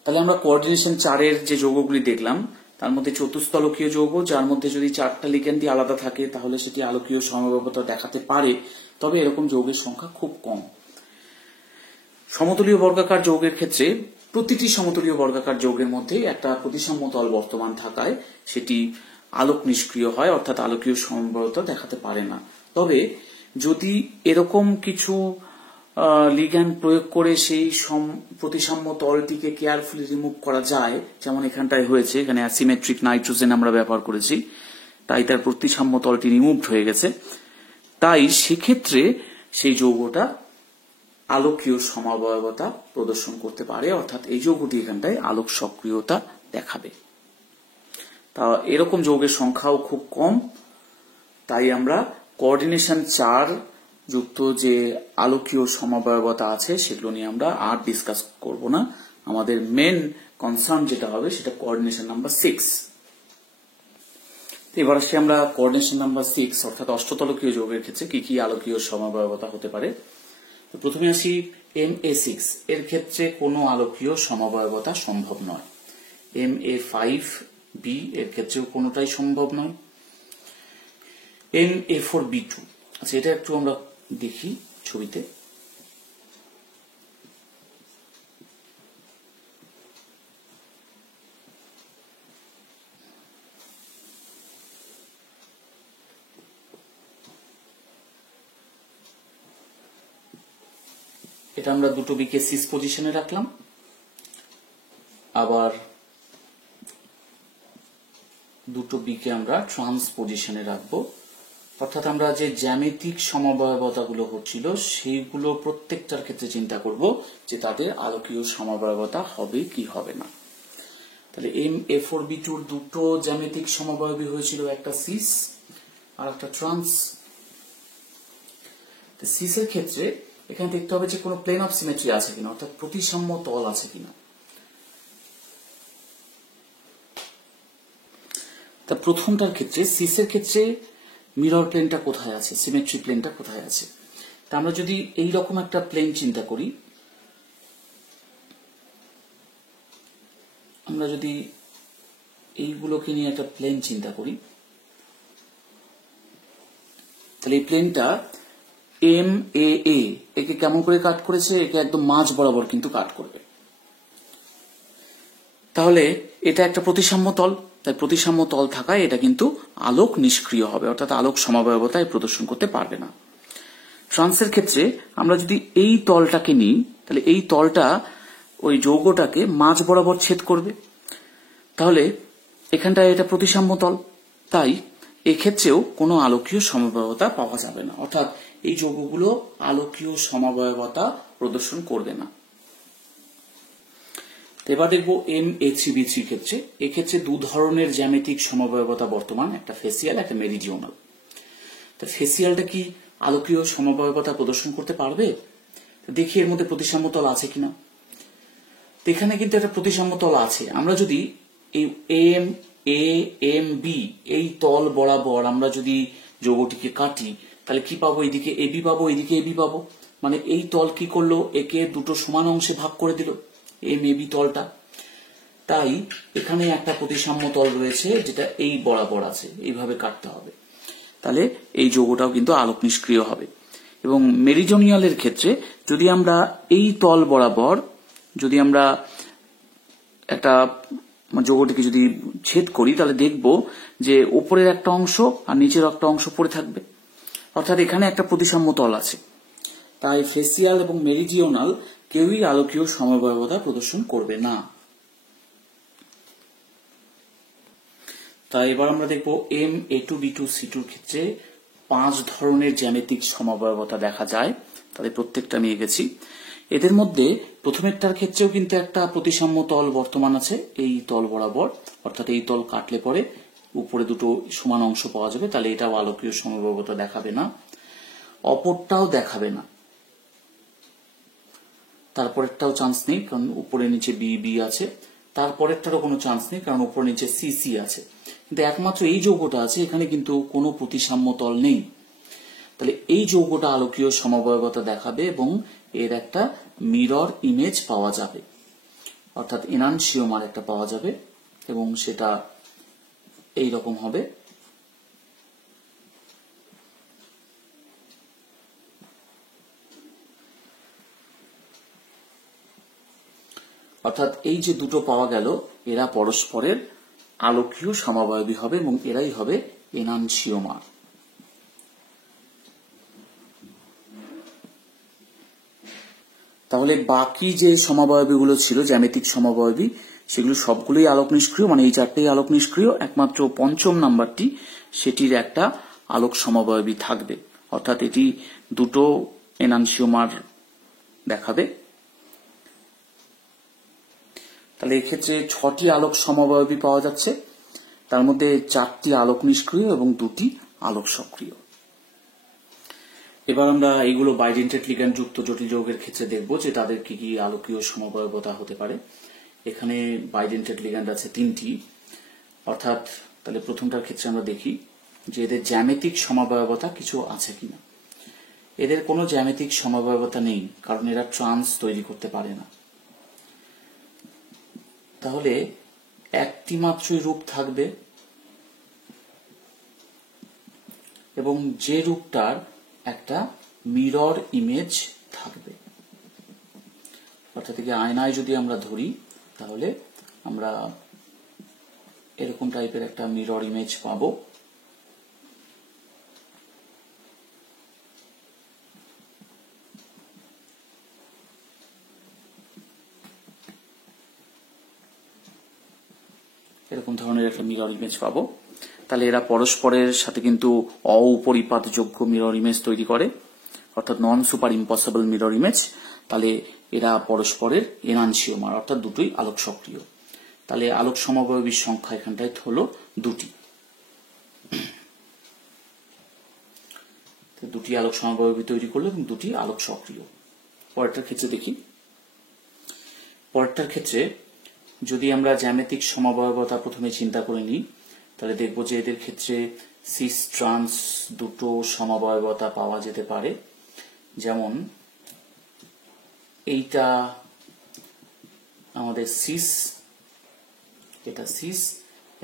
তাহলে আমরা কোঅর্ডিনেশন 4 এর যে যৌগগুলি দেখলাম তার মধ্যে চতুস্তলকীয় যৌগ, যার মধ্যে যদি 4টা লিগ্যান্ডই আলাদা থাকে তাহলে সেটি আলোকীয় সমবায়বতা দেখাতে পারে, তবে এরকম যৌগের সংখ্যা খুব কম। সমতলীয় বর্গাকার যৌগের ক্ষেত্রে প্রতিটি সমতলীয় বর্গাকার যৌগের মধ্যে একটা প্রতিসাম্য তল বর্তমান থাকায় সেটি আলোক নিষ্ক্রিয় হয়, অর্থাৎ আলোকীয় সমবায়বতা দেখাতে পারে না। তবে যদি এরকম কিছু লিগ্যান্ড প্রয়োগ করে সেই প্রতিসাম্য তলটিকে কেয়ারফুলি রিমুভ করা যায়, যেমন এখানটায় হয়েছে, এখানে অ্যাসিমেট্রিক নাইট্রোজেন আমরা ব্যবহার করেছি, তাই তার প্রতিসাম্য তলটি রিমুভড হয়ে গেছে, তাই সেক্ষেত্রে সেই যৌগটা আলোকীয় সমবায়বতা প্রদর্শন করতে পারে, অর্থাৎ এই যৌগটি এখানটায় আলোক সক্রিয়তা দেখাবে। তা এরকম যৌগের সংখ্যাও খুব কম, তাই আমরা কোঅর্ডিনেশন 4 যুক্ত যে আলোকীয় সমবায়বতা আছে সেগুলো নিয়ে আমরা আর ডিসকাস করব না। আমাদের মেন কনসার্ন যেটা হবে সেটা কোঅর্ডিনেশন নাম্বার 6। এবার আসি আমরা কোঅর্ডিনেশন নাম্বার 6 অর্থাৎ অষ্টতলকীয় যৌগের ক্ষেত্রে কি কি আলোকীয় সমবায়বতা হতে পারে। তো প্রথমে আসি MA6, এর ক্ষেত্রে কোনো আলোকীয় সমবায়বতা সম্ভব নয়। MA5B এর ক্ষেত্রেও কোনোটাই সম্ভব নয়। MA4B2, আচ্ছা এটা একটু আমরা দেখি ছবিতে। এটা আমরা দুটো বিকে সিস পজিশনে রাখলাম, আবার দুটো বিকে আমরা ট্রান্স পজিশনে রাখবো, অর্থাৎ আমরা যে জ্যামিতিক সমবায়বতাগুলো হচ্ছিল সেইগুলো প্রত্যেকটার ক্ষেত্রে চিন্তা করব যে তাদের আলোকীয় সমবায়বতা হবে কি হবে না। তাহলে MA4B2 দুটো জ্যামিতিক সমবায়বী হয়েছিল, একটা সিস আর একটা ট্রান্স। সিসের ক্ষেত্রে এখানে দেখতে হবে যে কোনো প্লেন অফ সিমেট্রি আছে কিনা, অর্থাৎ প্রতিসাম্য তল আছে কিনা। তা প্রথমটার ক্ষেত্রে সিসের ক্ষেত্রে মিরর প্লেনটা কোথায় আছে, সিমেট্রি প্লেনটা কোথায় আছে। তা আমরা যদি এই রকম একটা প্লেন চিন্তা করি, আমরা যদি এইগুলোকে নিয়ে একটা প্লেন চিন্তা করি, তাহলে এই প্লেনটা MAA একে কেমন করে কাট করেছে, একে একদম মাঝ বরাবর কিন্তু কাট করবে। তাহলে এটা একটা প্রতিসাম্য তল, তাই প্রতিসাম্য তল থাকায় এটা কিন্তু আলোক নিষ্ক্রিয় হবে, অর্থাৎ আলোক সমবায়বতায় প্রদর্শন করতে পারবে না। ট্রান্সের ক্ষেত্রে আমরা যদি এই তলটাকে নিই, তাহলে এই তলটা ওই যৌগটাকে মাঝ বরাবর ছেদ করবে, তাহলে এখানটায় এটা প্রতিসাম্য তল, তাই এক্ষেত্রেও কোনো আলোকীয় সমবায়বতা পাওয়া যাবে না, অর্থাৎ এই যৌগগুলো আলোকীয় সমবায়বতা প্রদর্শন করবে না। এবার দেখবো MA3B3 ক্ষেত্রে, এক্ষেত্রে দু ধরনের জ্যামিতিক সমবায়বতা বর্তমান, একটা ফেসিয়াল একটা মেরিডিওনাল। তো ফেসিয়ালটা কি আলোকীয় সমবায়বতা প্রদর্শন করতে পারবে, দেখি এর মধ্যে প্রতিসাম্য তল আছে কিনা। এখানে কিন্তু একটা প্রতিসাম্য তল আছে, আমরা যদি এই MAMB এই তল বরাবর আমরা যদি যৌগটিকে কাটি তাহলে কি পাবো, এইদিকে AB পাবো, এইদিকে AB পাবো, মানে এই তল কি করলো, একে দুটো সমান অংশে ভাগ করে দিল MAB তলটা। তাই এখানে একটা প্রতিসাম্য তল রয়েছে যেটা এই বরাবর আছে, এইভাবে কাটতে হবে, তাহলে এই যৌগটাও কিন্তু আলোক নিষ্ক্রিয় হবে। এবং মেরিডিওনিয়ালের ক্ষেত্রে যদি আমরা এই তল বরাবর যদি আমরা একটা যৌগটিকে যদি ছেদ করি তাহলে দেখব যে উপরের একটা অংশ আর নিচের একটা অংশ পড়ে থাকবে, অর্থাৎ এখানে একটা প্রতিসাম্য তল আছে। তাই ফেসিয়াল এবং মেরিডিওনাল কেউই আলোকীয় সমবায়বতা প্রদর্শন করবে না। তাই এবার আমরা দেখব MA2B2C2 ক্ষেত্রে 5 ধরনের জ্যামিতিক সমবায়বতা দেখা যায়, তাদের প্রত্যেকটা আমি এঁকেছি। এদের মধ্যে প্রথমেরটার ক্ষেত্রেও কিন্তু একটা প্রতিসাম্য তল বর্তমান আছে এই তল বরাবর, অর্থাৎ এই তল কাটলে পরে উপরে দুটো সমান অংশ পাওয়া যাবে, তাহলে এটাও আলোকীয় সমবায়বতা দেখাবে না। অপরটাও দেখাবে না, তারপরেরটাও চান্স নেই কারণ উপরে নিচে BB আছে, তারপরেরটারও কোনো চান্স নেই কারণ উপরে নিচে CC আছে, কিন্তু একমাত্র এই যৌগটা আছে, এখানে কিন্তু কোনো প্রতিসাম্য তল নেই। তাহলে এই যৌগটা আলোকীয় সমবায়বতা দেখাবে এবং এর একটা মিরর ইমেজ পাওয়া যাবে, অর্থাৎ এনানসিওমার একটা পাওয়া যাবে, এবং সেটা এই রকম হবে। অর্থাৎ এই যে দুটো পাওয়া গেল এরা পরস্পরের আলোকীয় সমবায়বী হবে এবং এরাই হবে এনানসিওমার। তাহলে বাকি যে সমবায়বীগুলো ছিল জ্যামিতিক সমবায়বী সেগুলো সবগুলোই আলোক নিষ্ক্রিয়, মানে এই চারটেই আলোক নিষ্ক্রিয়, একমাত্র পঞ্চম নাম্বারটি সেটির একটা আলোক সমবায়বী থাকবে, অর্থাৎ এটি দুটো এনানসিওমার দেখাবে। তাহলে এক্ষেত্রে 6টি আলোক সমবায়বী পাওয়া যাচ্ছে, তার মধ্যে 4টি আলোক নিষ্ক্রিয় এবং 2টি আলোক সক্রিয়। এবার আমরা এইগুলো বাইডেন্টেড লিগ্যান্ড যুক্ত জটিল যৌগের ক্ষেত্রে দেখব যে তাদের কি কি আলোকীয় সমবায়বতা হতে পারে। এখানে বাইডেন্টেড লিগ্যান্ড আছে 3টি, অর্থাৎ তাহলে প্রথমটার ক্ষেত্রে আমরা দেখি যে এদের জ্যামিতিক সমবায়বতা কিছু আছে কিনা। এদের কোনো জ্যামিতিক সমবায়বতা নেই, কারণ এরা ট্রান্স তৈরি করতে পারে না। তাহলে একটি মাত্রই রূপ থাকবে এবং যে রূপটার একটা মিরর ইমেজ থাকবে, অর্থাৎ আয়নায় যদি আমরা ধরি তাহলে আমরা এরকম টাইপের একটা মিরর ইমেজ পাবো। এরকম ধরনের একটা মিরর ইমেজ পাবো। তাহলে এরা পরস্পরের সাথে কিন্তু অপরিপাতযোগ্য মিরর ইমেজ তৈরি করে, অর্থাৎ non super impossible mirror image. তাহলে এরা পরস্পরের এনানসিওমার, অর্থাৎ দুটোই আলোক সক্রিয়। তাহলে আলোক সমবায়বীর সংখ্যা এখানটায় হলো 2টি। দুটি আলোক সমবায়বী তৈরি করলো এবং 2টি আলোক সক্রিয়। পরেরটার ক্ষেত্রে দেখি। পরেরটার ক্ষেত্রে যদি আমরা জ্যামিতিক সমবায়বতা প্রথমে চিন্তা করে নিই তাহলে দেখব যে এদের ক্ষেত্রে সিস ট্রান্স দুটো সমবায়বতা পাওয়া যেতে পারে। যেমন এইটা আমাদের সিস, এটা সিস,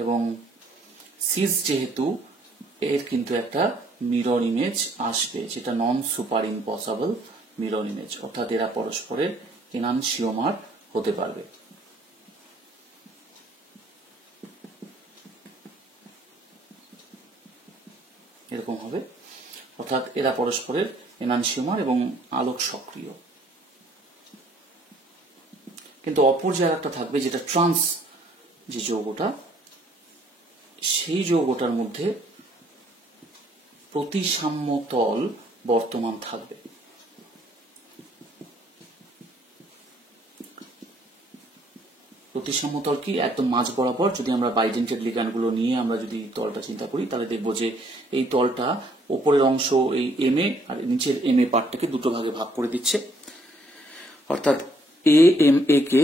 এবং সিস যেহেতু এর কিন্তু একটা মিরর ইমেজ আসবে যেটা non super impossible mirror image, অর্থাৎ এরা পরস্পরের এনানসিওমার হতে পারবে। এরকম হবে, অর্থাৎ এরা পরস্পরের এনানসিওমার এবং আলোক সক্রিয়। কিন্তু অপর যে একটা থাকবে যেটা ট্রান্স যে যৌগটা, সেই যৌগটার মধ্যে প্রতিসাম্য তল বর্তমান থাকবে। প্রতিসাম্য তল কি? একদম মাঝ বরাবর যদি আমরা বাইডেন্টেড লিগ্যান্ড গুলো নিয়ে আমরা যদি তলটা চিন্তা করি তাহলে দেখবো যে এই তলটা উপরের অংশ এই এম এ আর নিচের এম এ পার্টটাকে দুটো ভাগে ভাগ করে দিচ্ছে, অর্থাৎ এ এম এ কে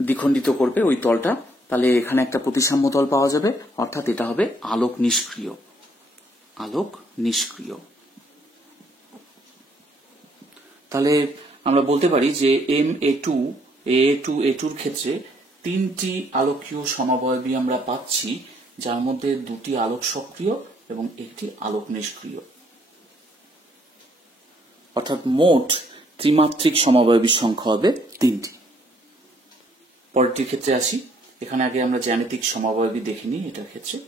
দ্বিখণ্ডিত করবে ওই তলটা। তাহলে এখানে একটা প্রতিসাম্য তল পাওয়া যাবে, অর্থাৎ এটা হবে আলোক নিষ্ক্রিয়। আলোক নিষ্ক্রিয়। তাহলে আমরা বলতে পারি যে এম এ টু এ টুর ক্ষেত্রে 3টি আলোকীয় সমবায়বী আমরা পাচ্ছি, যার মধ্যে 2টি আলোক সক্রিয় এবং 1টি আলোক নিষ্ক্রিয়, অর্থাৎ মোট ত্রিমাত্রিক সমবায়বীর সংখ্যা হবে 3টি। পরেরটির ক্ষেত্রে আসি। এখানে আগে আমরা জ্যামিতিক সমবায়বী দেখিনি এটার ক্ষেত্রে।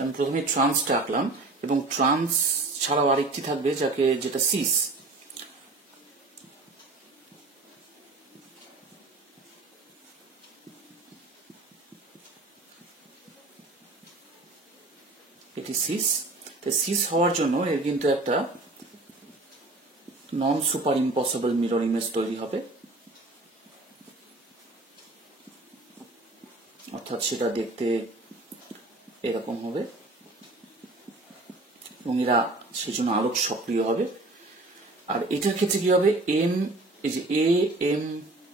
আমি প্রথমে ট্রান্সটা আঁকলাম এবং ট্রান্স ছাড়াও আরেকটি থাকবে যেটা সিস। এটি সিস। সিস হওয়ার জন্য এর কিন্তু একটা non super impossible mirror image তৈরি হবে, অর্থাৎ সেটা দেখতে এরকম হবে এবং এরা সেজন্য আলোক সক্রিয় হবে। আর এটার ক্ষেত্রে কি হবে? এম এই যে এ এম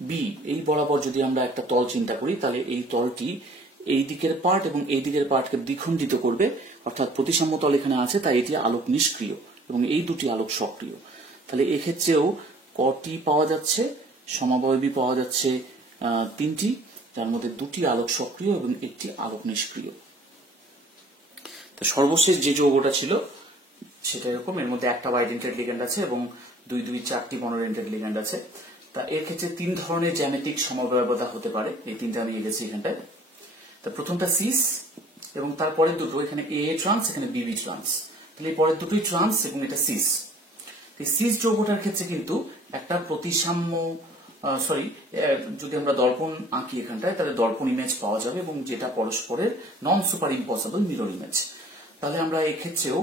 বি এই বরাবর যদি আমরা একটা তল চিন্তা করি তাহলে এই তলটি এই দিকের পার্ট এবং এই দিকের পার্টকে দ্বিখণ্ডিত করবে, অর্থাৎ প্রতিসাম্য তল এখানে আছে তাই এটি আলোক নিষ্ক্রিয় এবং এই দুটি আলোক সক্রিয়। তাহলে এক্ষেত্রেও কটি পাওয়া যাচ্ছে, সমবায়বী পাওয়া যাচ্ছে 3টি, যার মধ্যে 2টি আলোক সক্রিয় এবং 1টি আলোক নিষ্ক্রিয়। তো সর্বশেষ যে যৌগটা ছিল সেটা এরকম, এর মধ্যে একটা বাইডেন্টেড লিগ্যান্ড আছে এবং 4টি মনোডেন্টেড লিগ্যান্ড আছে। তা এর ক্ষেত্রে 3 ধরনের জ্যামিতিক সমবায়বতা হতে পারে, এই 3টা আমি এঁকেছি এখানটায়। তা প্রথমটা সিস এবং তারপরের দুটো, এখানে এ ট্রান্স, এখানে বিবি ট্রান্স, তাহলে এই পরের দুটোই ট্রান্স এবং এটা সিস। এই সিস যৌগটার ক্ষেত্রে কিন্তু একটা প্রতিসাম্য যদি আমরা দর্পণ আঁকি এখানটায় তাহলে দর্পণ ইমেজ পাওয়া যাবে এবং যেটা পরস্পরের non super impossible mirror image. তাহলে আমরা এক্ষেত্রেও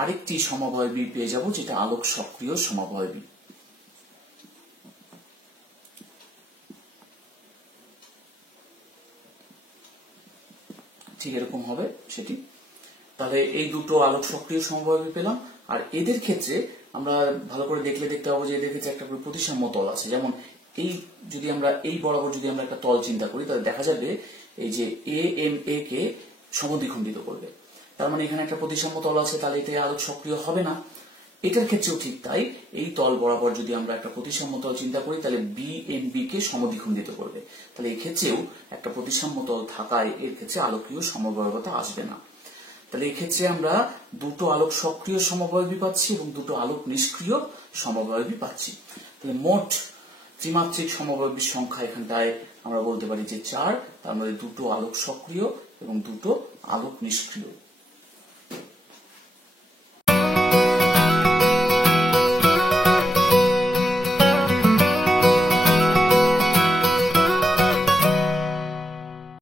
আরেকটি সমবায়বী পেয়ে যাব যেটা আলোক সক্রিয় সমবায়বী। ঠিক এরকম হবে সেটি। তাহলে এই দুটো আলোক সক্রিয় সমবায়বী পেলাম। আর এদের ক্ষেত্রে আমরা ভালো করে দেখতে পাবো যে এদের ক্ষেত্রে একটা প্রতিসাম্য তল আছে। যেমন এই যদি আমরা এই বরাবর যদি আমরা একটা তল চিন্তা করি তাহলে দেখা যাবে এই যে এ এম এ কে সমদ্বিখণ্ডিত করবে, তার মানে এখানে একটা প্রতিসাম্য তল আছে, তাহলে এটা আলোক সক্রিয় হবে না। এটার ক্ষেত্রেও ঠিক তাই, এই তল বরাবর যদি আমরা একটা প্রতিসাম্য তল চিন্তা করি তাহলে বি এম বি কে সমদ্বিখণ্ডিত করবে, তাহলে এই ক্ষেত্রেও একটা প্রতিসাম্য তল থাকায় এর ক্ষেত্রে আলোকীয় সমবায়বতা আসবে না। তাহলে এই ক্ষেত্রে আমরা দুটো আলোক সক্রিয় সমবায়বী পাচ্ছি এবং দুটো আলোক নিষ্ক্রিয় সমবায়বী পাচ্ছি। তাহলে মোট ত্রিমাত্রিক সমবায়বীর সংখ্যা এখানটায় আমরা বলতে পারি যে 4, তার মধ্যে দুটো আলোক সক্রিয় এবং দুটো আলোক নিষ্ক্রিয়।